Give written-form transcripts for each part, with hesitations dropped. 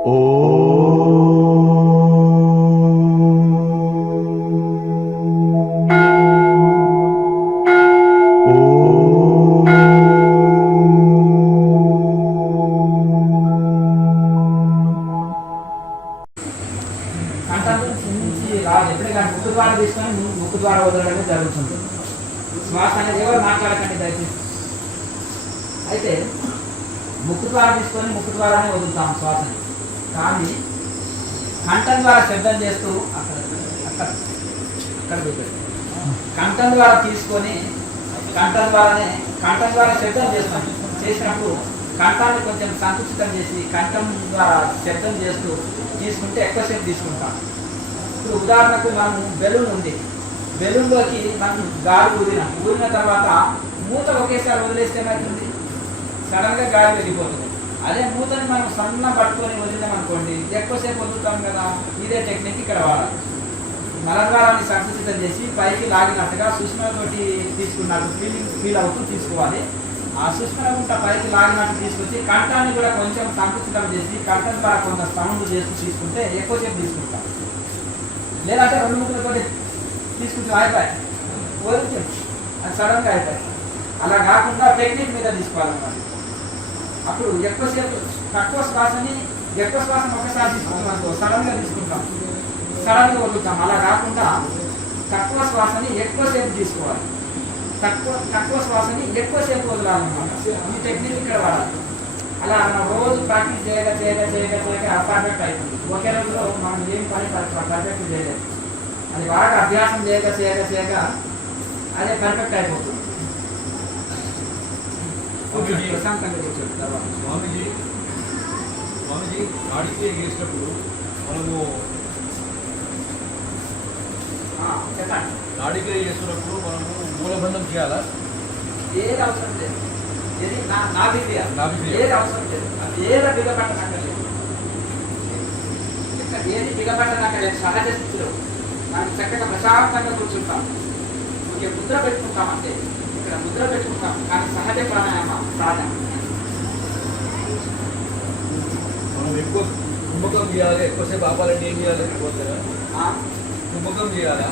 ముక్కు ద్వారా తీసుకొని ముక్కు ద్వారా వదలడం జరుగుతుంది. శ్వాస అనేది ఎవరు మాట్లాడకండి దయచేసి. అయితే ముక్కు ద్వారా తీసుకొని ముక్కు ద్వారానే వదులుతాం శ్వాసని. కానీ కంఠం ద్వారా శబ్దం చేస్తూ అక్కడ కంఠం ద్వారా తీసుకొని కంఠం ద్వారా శబ్దం చేస్తాం. చేసినప్పుడు కంఠాన్ని కొంచెం సంకుచితం చేసి కంఠం ద్వారా శబ్దం చేస్తూ తీసుకుంటే ఎక్కువసేపు తీసుకుంటాం. ఇప్పుడు ఉదాహరణకు మనం బెలూన్ ఉంది, బెలూన్లోకి మనం గాలి ఊదిన తర్వాత మూత ఒకేసారి వదిలేస్తే ఏమవుతుంది? సడన్గా గాలి వెళ్ళిపోతుంది. అదే మూతని మనం సన్న పట్టుకొని వదిలినాం అనుకోండి, ఎక్కువసేపు వదులుతాం కదా. ఇదే టెక్నిక్ ఇక్కడ వాడాలి. మలద్వారాన్ని సంకుచితం చేసి పైకి లాగినట్టుగా సుష్మతోటి తీసుకున్నట్టు ఫీల్ అవుతూ తీసుకోవాలి. ఆ సుష్మగుంట పైకి లాగినట్టు తీసుకొచ్చి కంఠాన్ని కూడా కొంచెం సంకుచితం చేసి కంఠం ద్వారా కొంత సౌండ్ చేస్తూ తీసుకుంటే ఎక్కువసేపు తీసుకుంటాం. లేదంటే 2 ముక్కలతో తీసుకుంటే అయిపోయి వదిలితే అది సడన్గా అయిపోయి. అలా కాకుండా టెక్నిక్ మీద తీసుకోవాలన్నమాట. అప్పుడు ఎక్కువసేపు తక్కువ శ్వాసని ఒకసారి తీసుకుంటాం అనుకో, సడన్గా తీసుకుంటాం, సడన్గా వదులుతాం. అలా కాకుండా తక్కువ శ్వాసని ఎక్కువసేపు తీసుకోవాలి, తక్కువ శ్వాసని ఎక్కువసేపు వదలాలన్నమాట. ఈ టెక్నిక్ ఇక్కడ వాడాలి. అలా మనం రోజు ప్రాక్టీస్ చేయగా పర్ఫెక్ట్ అయిపోతుంది. ఒకే రోజులో మనం ఏం పని పర్ఫెక్ట్ చేయలేదు. అది బాగా అభ్యాసం చేయగా అదే పర్ఫెక్ట్ అయిపోతుంది. ప్రశాంతంగా కూర్చోండి. తర్వాత స్వామీజీ నాడికి చేసినప్పుడు మనము చెప్పండి. నాడికి చేస్తున్నప్పుడు మనము మూలబంధం చేయాలా? ఏది అవసరం లేదు. ఏది నాభిక్రియ ఏది అవసరం లేదు. ఏది బిగపట్టనక్కర్లేదు. ఏది బిగపట్టనక్కర్లేదు. సహజ స్థితిలో దానికి చక్కగా ప్రశాంతంగా కూర్చుంటాం. ఓకే, ముద్ర పెట్టుకుంటాం అంతే. ఇక్కడ ముద్ర పెట్టుకుంటాం కానీ సహజ ప్రాణాయామం సహజం. మనం ఎక్కువ కుంభకం చేయాలి. ఎక్కువసేపు ఆపాలంటే ఏం చేయాలి? కుంభకం చేయాలా?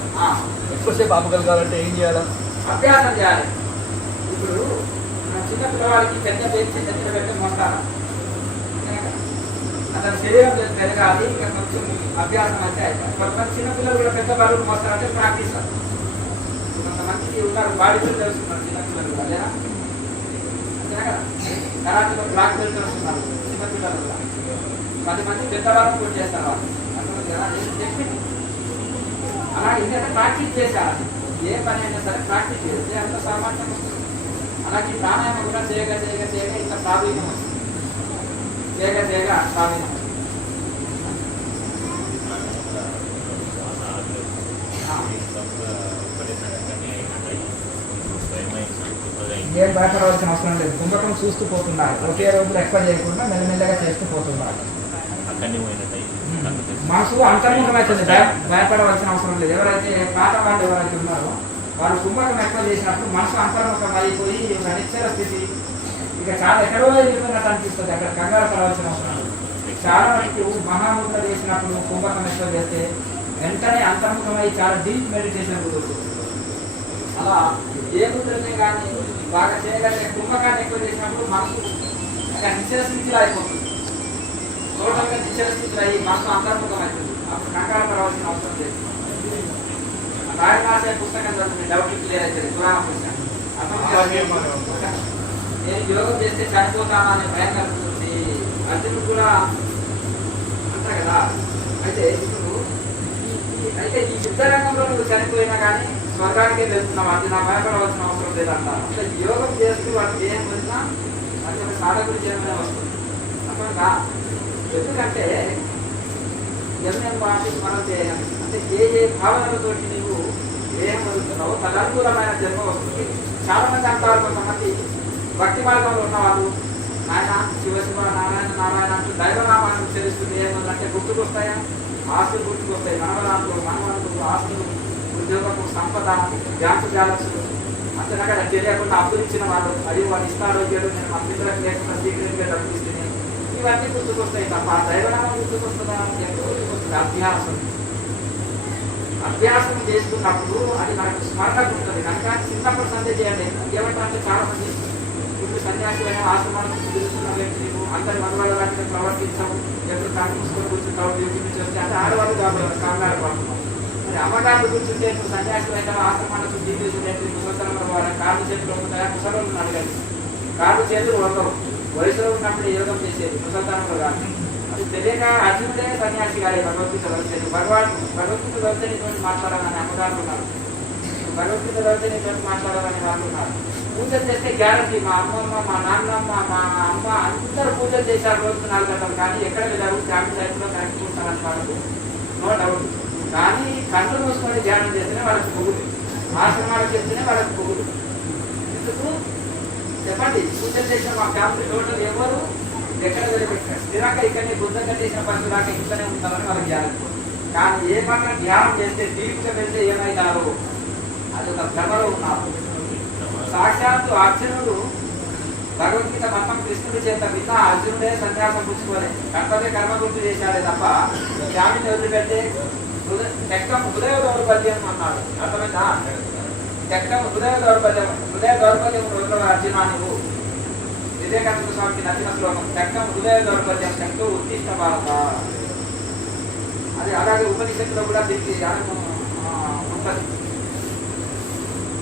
ఎక్కువసేపు ఆపగలగాలంటే ఏం చేయాలా? అభ్యాసం చేయాలి. ఇప్పుడు చిన్న పిల్లవాడికి పెద్ద పెద్ద మోస్తారా? అతని శరీరం పెరగాలి. ఇక కొంచెం అభ్యాసం అయితే అయిపోయి. కొంతమంది చిన్నపిల్లలు కూడా పెద్ద బరువులు మోస్తారంటే ప్రాక్టీస్. కొంతమందికి ఉన్నారు బాడీ బిల్డ్ తెలుస్తున్నారు చిన్నపిల్లలు కూడా, లేదా అంతేనా కదా? కరాటీలో బ్లాక్ బెల్ట్ వస్తున్నారు చిన్నపిల్లలు కూడా. 10 మంది పెద్ద బరువు కూడా చేస్తారు వాళ్ళు. టెక్నిక్ అలా ఏంటంటే ప్రాక్టీస్ చేశారు. ఏ పని అయినా సరే ప్రాక్టీస్ చేస్తే అంత సామర్థ్యం వస్తుంది. అలాగే ప్రాణాయామం కూడా చేయగా ఇంత ప్రావీణ్యం వస్తుంది. చేయగా ప్రావీణ్యం. ఏం భయపడవలసిన అవసరం లేదు. కుంభకం చూస్తూ పోతున్నారు. ఒకే రోజులు ఎక్కువ చేయకుండా మెల్లమెల్లగా చేస్తూ పోతున్నారు. మనసు అంతర్ముఖమవుతుంది. భయపడవలసిన అవసరం లేదు. ఎవరైతే పాత వాళ్ళు ఎవరైతే ఉన్నారో వాళ్ళు కుంభకం ఎక్కువ చేసినప్పుడు మనసు అంతర్ముఖం అయిపోయి ఒక నిశ్చల స్థితి, ఇక చాలా ఎక్కడో వెళ్ళిపోయినట్టు అనిపిస్తుంది. అక్కడ కంగారు పడవలసిన అవసరం లేదు. చాలా వరకు మహాముద్ర చేసినప్పుడు కుంభకం ఎక్కువ చేస్తే వెంటనే అంతర్ముఖమై చాలా డీప్ మెడిటేషన్ కుదురుతుంది. అలా ఏ ముద్రనే కానీ బాగా చేయగలిగే కుంభకాన్ని ఎక్కువ చేసినప్పుడు మనసు అక్కడ నిశ్చల స్థితిలో అయిపోతుంది. టోటల్గా నిశ్చల స్థితిలో అయ్యి మనసు అంతర్ముఖం అవుతుంది. అప్పుడు కంగారు పడవలసిన అవసరం లేదు. రాయమాసే పుస్తకం చదువుతుంది. డౌట్ లేదైతే పురాణ పుస్తకం. నేను యోగం చేస్తే చనిపోతానా అనే భయం కలుగుతుంది. అర్జునుడు కూడా అంటా కదా. అయితే ఇప్పుడు ఈ యుద్ధ రంగంలో నువ్వు చనిపోయినా కానీ స్వర్గానికే వెళ్తున్నావు. అది నా భయపడవలసిన అవసరం లేదంట. అంటే యోగం చేస్తూ వాటికి ఏం వచ్చినా అది ఒక సాధకుడి జన్మే వస్తుంది. అర్థంగా? ఎందుకంటే జన్మ వాటి మనం చేయాలి. అంటే ఏ భావనలతో నీవు ఏం వదులుతున్నావో తదనుకూలమైన జన్మ వస్తుంది. చాలా మంది అంటారు, కొంతమంది భక్తి మార్గంలో ఉన్నవాళ్ళు నాయన శివ నారాయణ అంటూ దైవనామాన్ని ఉచ్చరిస్తుంది. ఏమంటే గుర్తుకొస్తాయా? ఆస్తులు గుర్తుకొస్తాయి. మనవరాలు ఆస్తులు, ఉద్యోగము, సంపద, బ్యాంకు బ్యాలెన్సులు. అంతేనా తెలియకుండా అప్పులు ఇచ్చిన వాళ్ళు, అయ్యో వాడు ఇస్తాడో చేయడం, నేను మా పిల్లలకు లేకుండా సీక్రెట్గా డబ్బులు ఇస్తుంది. ఇవన్నీ గుర్తుకొస్తాయి తప్ప దైవనామం గుర్తుకొస్తుందా? ఎప్పుడు గుర్తుకొస్తుంది? అభ్యాసం చేసుకున్నప్పుడు అది మనకు స్మరణకు ఉంటుంది కనుక చిన్నప్పుడు సందే చేయండి. ఏమంటారంటే చాలా మంది ఇప్పుడు సన్యాసులైన ఆశ్రమాలకు తిరుగుతున్న వ్యక్తి నీకు అందరి మగవాళ్ళ వాటిని ప్రవర్తించవు, ఎప్పుడు కాలు మూసుకొని కూర్చుంటావు, డ్యూటీ నుంచి వస్తే అంటే ఆడవాళ్ళు కాబట్టి కంగారు పడుతున్నావు. మరి అమ్మగారు కూర్చుంటే నువ్వు సన్యాసులైన ఆశ్రమాలకు జీవిస్తుంటే ముసలితనంలో వాళ్ళ కాళ్ళు చేతులు ఉంటాయా? ముసలు అడగండి. కాళ్ళు చేతులు ఉండవు. వయసులో ఉన్నప్పుడు యోగం చేసేది ముసలితనంలో కాదు. అది తెలియక అర్జునుడే సన్యాసి గారి భగవద్గీత వచ్చేది. భగవద్గీత వెళ్తే నీతో మాట్లాడాలని అమ్మగారు ఉన్నారు, భగవద్గీత వెళ్తే నీతో మాట్లాడాలని వాళ్ళు ఉన్నారు. పూజలు చేస్తే గ్యారంటీ మా అమ్మమ్మ, మా నాన్నమ్మ, మా అమ్మ అందరూ పూజలు చేశారు రోజుకు 4 గంటలు. కానీ ఎక్కడ వెళ్ళారు? ఫ్యామిలీ లైఫ్లో కరెక్ట్ ఉంటారని వాళ్ళకు నో డౌట్. కానీ కళ్ళు మూసుకొని ధ్యానం చేస్తేనే వాళ్ళకి పొగులు, ఆశ్రమాలకు చెప్తేనే వాళ్ళకి పొగులు. ఎందుకు చెప్పండి? పూజలు చేసిన మా ఫ్యామిలీ టోటల్ ఎవరు ఎక్కడ వెళ్ళిపెట్టారు? స్థిరంగా ఇక్కడనే బుద్ధంగా చేసిన పనులు దాకా ఇంట్లోనే ఉంటారని వాళ్ళకి ధ్యానం. కానీ ఏ మాత్రం ధ్యానం చేస్తే దీపిక వెళ్తే ఏమైనారు? అది ఒక భ్రమలో ఉన్నారు. సాక్షాత్తు అర్జునుడు భగవద్గీత మొత్తం కృష్ణుడి చేత విన్న అర్జునుడే సన్యాసం పుచ్చుకోలే, కర్తవ్య కర్మ గుర్తు చేశాడే తప్ప ఫ్యామిలీని వదిలిపెడితే తెక్కం హృదయ దౌర్బల్యం అన్నాడు. అర్థమైందా? తెక్కం హృదయ దౌర్బల్యం వదిలిన అర్జున నువ్వు. వివేకానంద స్వామికి నచ్చిన శ్లోకం తెక్కం హృదయ దౌర్బల్యం తెక్కు ఉత్తిష్ట భారత. అది అలాగే ఉపనిషత్తులో కూడా దీనికి ఉంటుంది.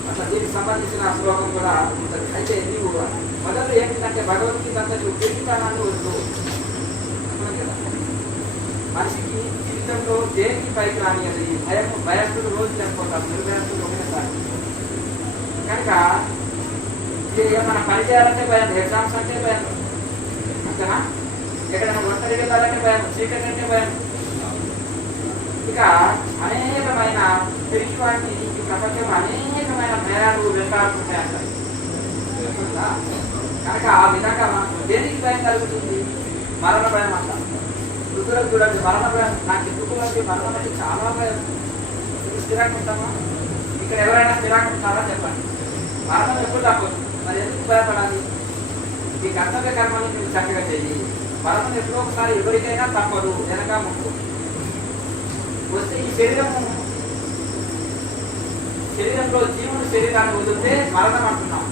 అట్లా దీనికి సంబంధించిన శ్లోకం కూడా ఉంటుంది. అయితే నీవు మొదలు ఏంటంటే భగవద్గీత అంతా నువ్వు జీవితాన్ని వద్దు. మనిషికి జీవితంలో దేనికి పైకి రానియదు. ఈ భయస్తులు రోజు చనిపోతారు, నిర్భయస్తులు ఒకటేసారి. కనుక ఏమన్నా పని చేయాలంటే భయం, ఎగ్జామ్స్ అంటే భయం, అంతేనా? ఎక్కడైనా ఒంటరికి వెళ్ళాలంటే భయం, చీకటి అంటే భయం. ఇక అనేకమైన తెలియవాటి ఈ ప్రపంచంలో అనేకమైన భయాలు వెంటాడుతుంటాయంటారు. కనుక ఆ విధంగా మనకు దేనికి భయం కలుగుతుంది? మరణ భయం అంటారు. వృద్ధులకు చూడండి, మరణ భయం. నాకు ఎందుకు అంటే మరణం అంటే చాలా భయం. ఇది స్థిరంగా ఉంటామా? ఇక్కడ ఎవరైనా స్థిరంగా ఉంటారా చెప్పండి? మరణం ఎప్పుడు తప్పదు. మరి ఎందుకు భయపడాలి? ఈ కర్తవ్య కర్మని మీరు చక్కగా చెయ్యి. మరణం ఎప్పుడో ఒకసారి ఎవరికైనా తప్పదు, వెనక ముందు వస్తే ఈ శరీరంలో జీవుడు శరీరాన్ని వదిలితే మరణం అంటున్నాం.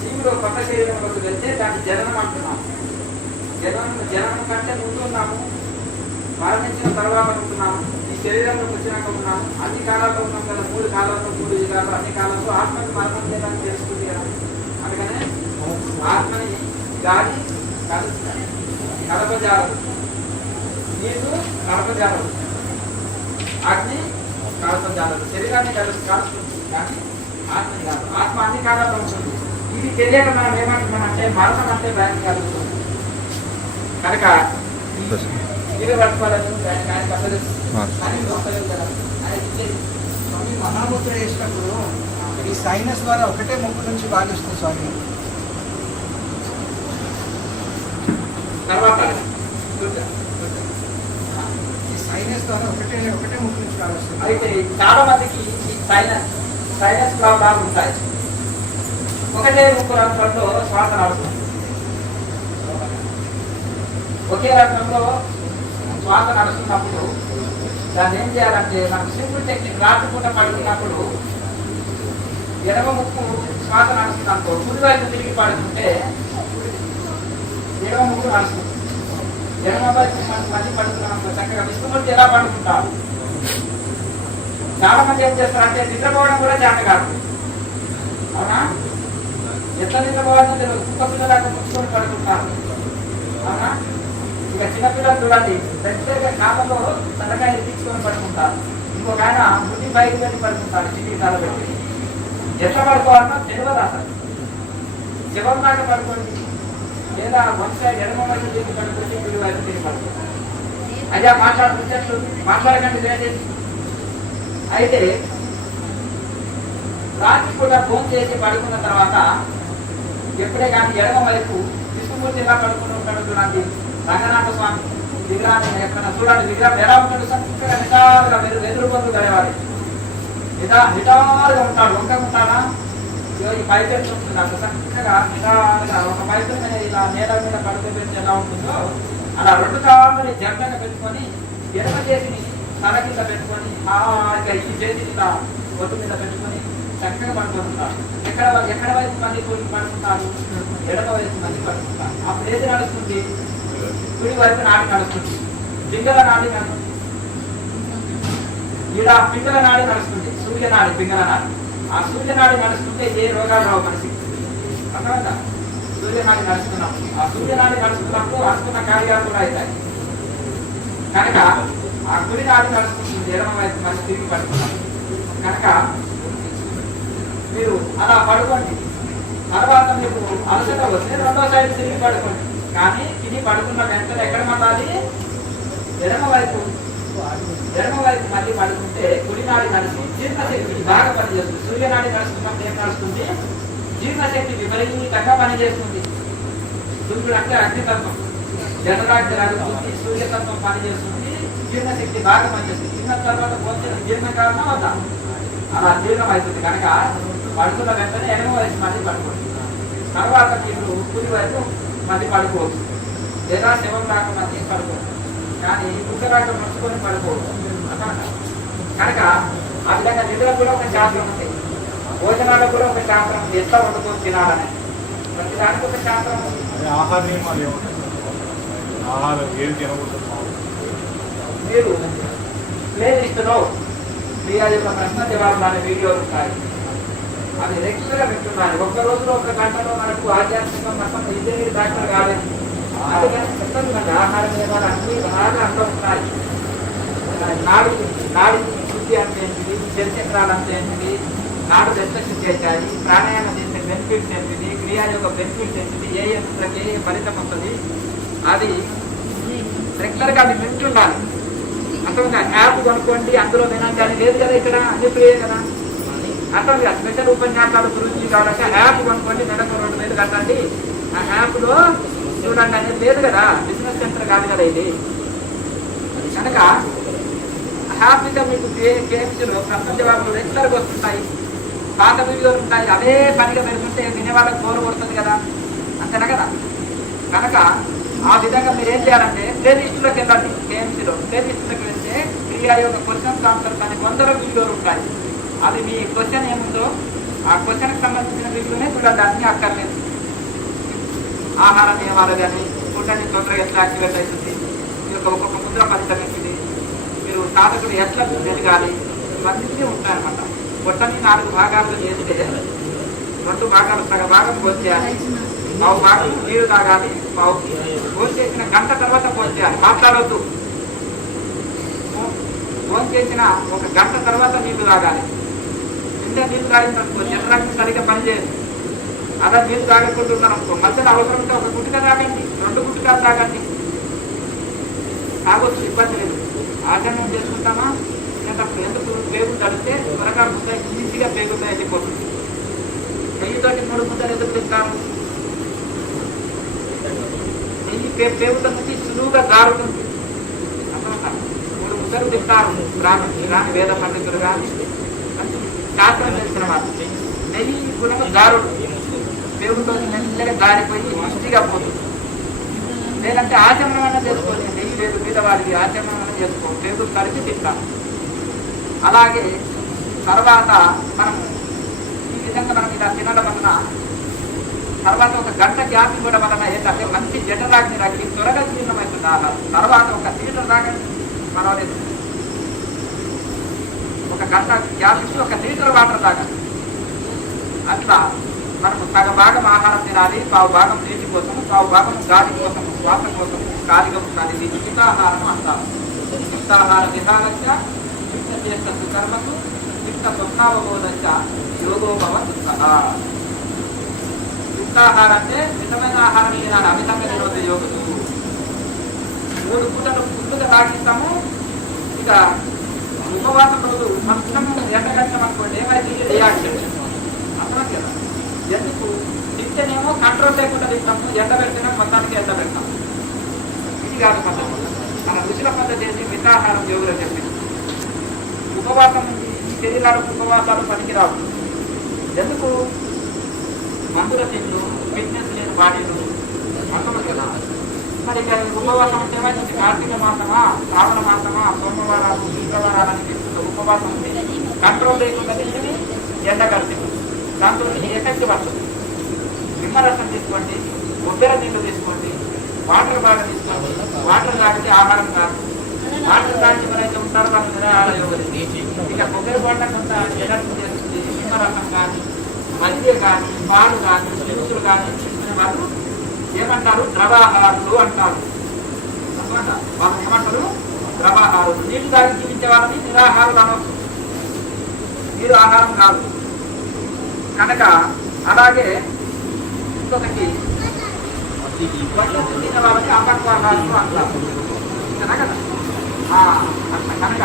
జీవుడు కొత్త శరీరంలోకి వెళ్తే దాన్ని జననం అంటున్నాం. జననం కంటే ముందు ఉన్నాము, మరణించిన తర్వాత ఉంటున్నాము, ఈ శరీరంలోకి వచ్చినాక ఉన్నాము. అన్ని కాలాల్లో ఉన్నాం కదా, 3 కాలాల్లో 3 యుగాలు, అన్ని కాలంలో ఆత్మకి మరణం లేదని తెలుస్తుంది కదా. అందుకనే ఆత్మని గాలి కలపజాలదు, నీరు కలపజాలదు, అగ్ని కలపజాలదు. శరీరాన్ని కాలుస్తుంది కానీ ఆత్మని కాదు. ఆత్మ అన్ని కాలాల్లో ఉంటుంది. ఇది తెలియక మనం ఏమంటున్నామంటే మరణం అంటే భయం కలుగుతుంది. కనుక నీరు పట్టుకోవాలని ఆయన పద్ధతి అని కదా ఆయన మహాముద్ర చేసినప్పుడు ఈ సైనస్ ద్వారా ఒకటే ముక్కు నుంచి బాధిస్తుంది స్వామి. తర్వాత ఈ సైనస్ ద్వారా ఒకటే ముక్కు నుంచి బాధిస్తుంది. అయితే చాలా మందికి ఈ సైనస్ ప్రాబ్లాలు ఉంటాయి. ఒకటే ముక్కు రంధ్రంలో శ్వాస నడుస్తుంది. ఒకే రంధ్రంలో శ్వాస నడుస్తున్నప్పుడు దాన్ని ఏం చేయాలంటే మనకు సింపుల్ టెక్నిక్. రాత్రిపూట పడుతున్నప్పుడు ఎడమ ముక్కు శ్వాస నడుస్తున్నప్పుడు కుడి వైపు తిరిగి పడుతుంటే ఎడమ ముక్కు నడుస్తుంది. ఎడమ వైపు మంది పడుతున్నప్పుడు చక్కగా విష్ణుమూర్తి ఎలా పడుకుంటారు? చాలా మంది ఏం చేస్తారంటే నిద్రపోవడం కూడా చేత కాదు. అవునా? ఎట్లా నిద్రపోవాలో తెలియదు. కుక్క పిల్లలాగా ముచ్చుకొని పడుకుంటారు. అవునా? ఇక చిన్నపిల్లలు చూడండి, ప్రత్యేక కాలంలో తలకాయ ఎత్తించుకొని పడుకుంటారు. ఇంకొక ఆయన బుద్ధి పైకి వెళ్ళి పడుకుంటారు, చిట్టి కాలు పెట్టి. ఎట్లా పడుకోవాలన్నా తెలియదు అసలు. చివరి దాకా పడుకోండి, లేదా వన్ సైడ్ ఎడమ వైపు తిరిగి పడుకుంటే కుడి వైపు తిరిగి పడుకోండి. అదే మాట్లాడకండి దయచేసి. అయితే రాత్రి కూడా ఫోన్ చేసి పడుకున్న తర్వాత ఎప్పుడే కానీ ఎడమ వైపు విష్ణుమూర్తి ఎలా పడుకుని ఉంటాడు చూడండి. రంగనాథ స్వామి విగ్రహాన్ని ఎక్కడ చూడండి, విగ్రహం ఎలా ఉంటాడు? చక్కగా నిటారుగా వెదురు పనులు గడవాలి. నిటారుగా ఉంటాడు. వంకగా ఉంటాడా? ఈ పైపెట్టు ఉంటుంది అంత చక్కగా నిదానంగా ఒక పైపెట్ మీద ఇలా నేల మీద పడుకోబెట్టి ఎలా ఉంటుందో అలా రెండు కావాలని జంటగా పెట్టుకొని ఎడమ చేతిని తల కింద పెట్టుకొని హాయిగా ఈ చేతిని ఇలా ఒట్టు మీద పెట్టుకొని చక్కగా పడుకుంటున్నారు. ఎక్కడ వైపు మంది పడుకుంటారు? ఎడమ వైపు మంది పడుకుంటారు. అప్పుడు ఏది నడుస్తుంది? కుడి వైపు నాడి నడుస్తుంది. పింగళ నాడి ఇలా పింగళ నాడి నడుస్తుంది. సూర్యనాడి పింగళ నాడి. ఆ సూర్యనాడి నడుస్తుంటే ఏ రోగాలు రావు మనిషి. అర్థమైందా? సూర్యనాడి నడుస్తున్నప్పుడు ఆ సూర్యనాడి నడుస్తున్నప్పుడు అనుకున్న కార్యాలు కూడా అవుతాయి. కనుక ఆ కుడి నాడి నడుస్తుంది. ఎడమ వైపు మనిషి తిరిగి పడుతున్నారు. కనుక మీరు అలా పడుకోండి. తర్వాత మీకు అలసట వస్తే రెండో సైడ్ తిరిగి పడుకోండి. కానీ తిరిగి పడుకున్న వెంటనే ఎక్కడ మళ్ళీ ఎడమ వైపు మళ్ళీ పడుకుంటే కుడినాడి నడిచి జీర్ణశక్తి బాగా పనిచేస్తుంది. సూర్యనాడి నడుస్తున్నప్పుడు ఏం నడుస్తుంది? జీర్ణశక్తి విపరీతంగా పనిచేస్తుంది. సూర్యుడు అంటే అగ్నితత్వం, జఠరాగ్ని నడుస్తుంది, సూర్యతత్వం పనిచేస్తుంది, జీర్ణశక్తి బాగా పనిచేస్తుంది. తిన్న తర్వాత పోతే జీర్ణ కారణం అవుతా అలా జీర్ణం అవుతుంది. కనుక పడుకున్న వెంటనే ఎడమ వైపు మళ్ళీ పడుకోండి. తర్వాత మీరు కుడి వైపు మళ్ళీ పడుకోవచ్చు. లేదా శవం రాక మళ్ళీ పడుకోవచ్చు. కానీ ఉత్తరాక మర్చుకొని పడుకోవచ్చు అన్నమాట. కనుక ఆ విధంగా నిద్ర కూడా ఒక శాస్త్రం ఉంది, భోజనాలకు కూడా ఒక శాస్త్రం ఉంది. ఎట్లా వండుకొని తినాలని ప్రతి దానికి ఒక శాస్త్రం ఉంది. ఆహార నియమాలు ఏముంటాయి? ఆహారం ఏది తినకూడదు? మీరు ప్లే లిస్టులో క్రియా యొక్క ప్రశ్న జవాబులు అనే వీడియోలు ఉంటాయి. అది రెగ్యులర్గా వింటున్నాను. ఒక్క రోజులో ఒక గంటలో మనకు ఆధ్యాత్మిక మొత్తం ఇంజనీర్ డాక్టర్ కాలేదు. అందుకని చెప్తాను కదా, ఆహార నియమాలు అన్ని బాగా అనుకుంటున్నాయి. నాడి శుద్ధి అంటే ఏంటిది, చర్చక్రాలు అంటే ఏంటిది, నాడు దశ శుద్ధి అవుతాయి, ప్రాణాయామం చేసే బెనిఫిట్స్ ఏంటిది, క్రియా యొక్క బెనిఫిట్స్ ఏంటిది, ఏ యంత్రకి ఏ ఫలితం వస్తుంది, అది రెగ్యులర్గా అది వింటుండాలి. అసలు యాప్ కొనుక్కోండి అందులో వినండి అని లేదు కదా. ఇక్కడ అన్ని ఫ్రీ కదా. అసలు స్పెషల్ ఉపన్యాసాలు గురించి కావాలంటే యాప్ కొనుక్కోండి, నెలకు 2,000 కట్టండి, ఆ యాప్లో చూడండి అనేది లేదు కదా. బిజినెస్ సెంటర్ కాదు కదా ఇది. కనుక హ్యాపీగా మీకు కేఎంసీలో ప్రశ్న జవాబులు రెగ్యులర్గా వస్తుంటాయి, పాత వీడియోలు ఉంటాయి. అదే పనిగా పెడుతుంటే వినేవాళ్ళకి బోరు కొడుతుంది కదా, అంతేనా కదా. కనుక ఆ విధంగా మీరు ఏం చేయాలంటే ప్లేలిస్టులోకి వెళ్ళండి. కేఎంసీలో ప్లేలిస్టులోకి వెళ్తే క్రియా యొక్క క్వశ్చన్స్ ఆన్సర్స్ అని 100 వీడియోలు ఉంటాయి. అది మీ క్వశ్చన్ ఏముందో ఆ క్వశ్చన్కి సంబంధించిన వీడియోనే చూడండి, అన్నీ అక్కర్లేదు. ఆహార నియమాలు కానీ, ఫుడ్ అని తొందరగా ఎట్లా యాక్టివేట్ అవుతుంది, మీరు ఒక్కొక్క ముద్ర ఫలితం ఏంటిది, మీరు సాధకుడు ఎట్లా ఎదగాలి, ఇవన్నీ ఉంటాయన్నమాట. పొట్టని 4 భాగాలు చేస్తే 2 భాగాలు సగ భాగం పోసేయాలి, పావు భాగం నీరు తాగాలి, పావు భోంచేసిన గంట తర్వాత భోంచేయాలి, మాట్లాడవద్దు. భోంచేసిన 1 గంట తర్వాత నీళ్లు తాగాలి. ఇంత నీళ్లు తాగిననుకో జఠరాగ్ని సరిగ్గా పనిచేయదు. అలా నీళ్ళు తాగకుంటున్నారు అనుకో, మధ్యలో అవసరం ఉంటే 1 గుట్టిగా తాగండి, 2 గుట్టికాలు తాగండి, తాగొచ్చు, ఇబ్బంది లేదు. ఆచరణం చేసుకుంటామా తినేటప్పుడు ఎందుకు పేగులు తడితే త్వరగా ముద్ద ఈజీగా పేగులు వెళ్ళిపోతుంది. నెయ్యితోటి 3 ముద్దలు ఎందుకు తింటారు? నెయ్యి పేగుల నుంచి సులువుగా దారుతుంది. 3 ముద్దలు తింటారు బ్రాహ్మణులు కానీ, వేద పండితులు కానీ, శాస్త్రం తెలిసిన వాళ్ళు. నెయ్యి గుణము దారుడు, పేగుతో మెల్లగా దారిపోయి మంచిగా పోతుంది. లేదంటే ఆచమనం అన్న చేసుకోండి, నెయ్యి లేదు మీద వాడికి ఆచమనం అన్న చేసుకో, పేగులు కలిపి తింటాం. అలాగే తర్వాత మనం ఈ విధంగా మనం ఇలా తినడం వలన తర్వాత 1 గంట గ్యాప్ ఇవ్వడం వలన ఏంటంటే మంచి జఠరాగ్ని రగిలి త్వరగా జీర్ణమవుతుంది ఆహారం. తర్వాత 1 లీటర్ తాగండి, పర్వాలేదు. 1 గంట గ్యాప్ ఇచ్చి 1 లీటర్ వాటర్ తాగండి. అట్లా మనకు సగ భాగం ఆహారం తినాలి, పావు భాగం నీటి కోసం, పావు భాగం గాలి కోసం, శ్వాస కోసం ఖాళీగా ఉండాలి. ఇది యుక్తాహారం అంటారు. యుక్తాహార విధానంచ యుక్త చేస్తు కర్మకు యుక్త స్వప్నావబోధంచ యోగోభవ యుక్తాహారం అంటే మితమైన ఆహారం తినాలి, అమితంగా తినవద్దు యోగులు. 3 పూటలు ముందుగా తాగిస్తాము. ఇక ఉపవాసం రోజు మనం ఎండగట్టం అనుకోండి, ఏమైతే రియాక్షన్ అర్థం కదా. ఎందుకు తింటేనేమో కంట్రోల్ లేకుండా తింటాము, ఎండ పెడితేనే మొత్తానికి ఎండ పెడతాము. ఇది కాదు పద్ధతి. మన రుచుల పద్ధతి ఏంటి? మితాహారం యోగులు చెప్పింది. ఉపవాసం ఈ శరీరాలకు ఉపవాసాలు పనికిరావు. ఎందుకు? మందుల తిండ్లు, ఫిట్నెస్ లేని బాడీలు అంటున్నారు కదా. మరి ఇక ఉపవాసం అంటే ఏమైతుంది? కార్తీక మాసమా, శ్రావణ మాసమా, సోమవారాలు, శుక్రవారాలని చెప్తుంది. ఉపవాసం ఉంది, కంట్రోల్ లేకుండా తింటే ఎండ కలిసి దాంతో ఎఫెక్ట్ పడుతుంది. నిమ్మరసం తీసుకోండి, కొబ్బరి నీళ్ళు తీసుకోండి, వాటర్ బాగా తీసుకోండి. వాటర్ తాగితే ఆహారం కాదు. వాటర్ తాగి ఎవరైతే ఉంటారో వాళ్ళ మీద ఆలయోగలి. ఇక కొబ్బరి బొండ కొంత ఎనర్జీ చేస్తుంది. నిమ్మరసం కానీ, మధ్య కానీ, పాలు కానీ, జ్యూసులు కానీ తీసుకునే వాళ్ళు ఏమంటారు? ద్రవాహారులు అంటారు. వాళ్ళు ఏమంటారు? ద్రవాహారులు. నీళ్లు తాగి జీవించే వాళ్ళని నిరాహారులు అనవచ్చు. నీరు ఆహారం కాదు కనుక. అలాగే ఇంకొకటి వడ్లు తిన్న వాళ్ళకి అపక్వాహారులు అంటారు కదా. కనుక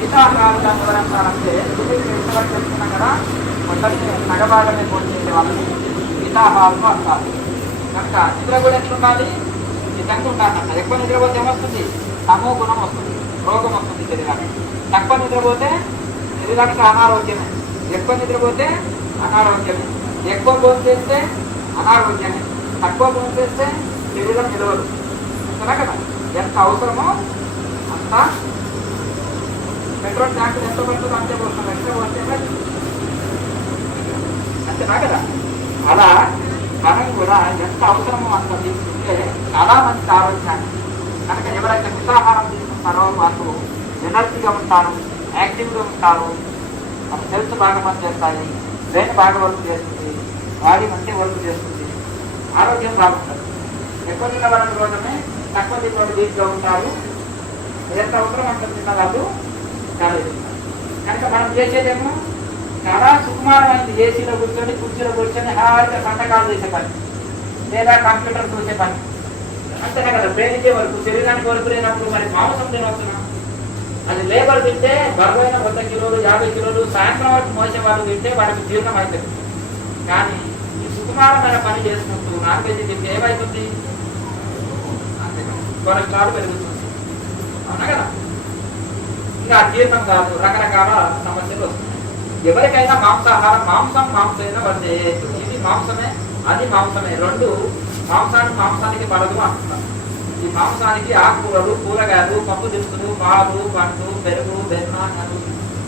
మితాహారులు ఎవరంటారంటే ఎంతవరకు చెప్తున్నాం కదా, మొదటి నగబాగనే పోటీ వాళ్ళని మితాహారులు అంటారు. కనుక నిద్ర కూడా ఎట్లుండాలి? నిజంగా ఉండాలన్నమాట. ఎక్కువ నిద్రపోతే ఏమొస్తుంది? తమో గుణం వస్తుంది, రోగం వస్తుంది శరీరానికి. తక్కువ నిద్రపోతే శరీరానికి అనారోగ్యమే. ఎక్కువ నిద్రపోతే అనారోగ్యమే. ఎక్కువ భోజనం చేస్తే అనారోగ్యమే. తక్కువ భోజనం చేస్తే శరీరం నిలవదు. అంతేనా కదా? ఎంత అవసరమో అంత పెట్రోల్ ట్యాంకులు ఎంత పడుతుందో అంతే పోతున్నాం. ఎంత పోతే అంతేనా కదా? అలా మనం కూడా ఎంత అవసరమో అంత తీసుకుంటే చాలా మంచి ఆరోగ్యాన్ని. కనుక ఎవరైతే మితాహారం తీసుకుంటారో వాళ్ళు ఎనర్జీగా ఉంటారు, యాక్టివ్గా ఉంటారు. మన హెల్త్ బాగా పనిచేస్తాయి, బ్రెయిన్ బాగా వర్క్ చేస్తుంది, బాడీ మంచి వర్క్ చేస్తుంది, ఆరోగ్యం బాగుంటుంది. ఎక్కువ తిన్న వాళ్ళ రోజునే తక్కువ తిన్న వీక్గా ఉంటారు. ఎంత అవసరం అంత తిన్న వాళ్ళు చాలా తింటారు. కనుక మనం చేసేదేమో చాలా సుకుమారమైంది. ఏసీలో కూర్చొని, కుర్చీలో కూర్చొని హాయిగా సంతకాలు చేసే పని, లేదా కంప్యూటర్ చూసే పని. అంతేనా కదా? బ్రెయిన్కే వరకు, శరీరానికి వరకు లేనప్పుడు మరి మాంసం తినవస్తున్నాం. అది లేబర్ తింటే బరువైన 100 కిలోలు, 50 కిలోలు సాయంత్రం వరకు మోసే వాళ్ళు తింటే వాళ్ళకి జీర్ణం అవుతుంది. కానీ ఈ సుకుమారమైన పని చేసుకుంటూ నాన్ వెజ్ తింటే ఏమవుతుంది? కొలెస్ట్రాల్ పెరుగుతుంది. అవునా కదా? ఇంకా జీర్ణం కాదు, రకరకాల సమస్యలు వస్తున్నాయి. ఎవరికైనా మాంసాహారం, మాంసైన వందే. ఇది మాంసమే, అది మాంసమే. రెండు మాంసానికి పడదు అంటున్నారు. ఈ మాంసానికి ఆకుకూరలు, కూరగాయలు, పప్పు దినుసులు, పాలు, పండ్లు, పెరుగు, బెల్లం,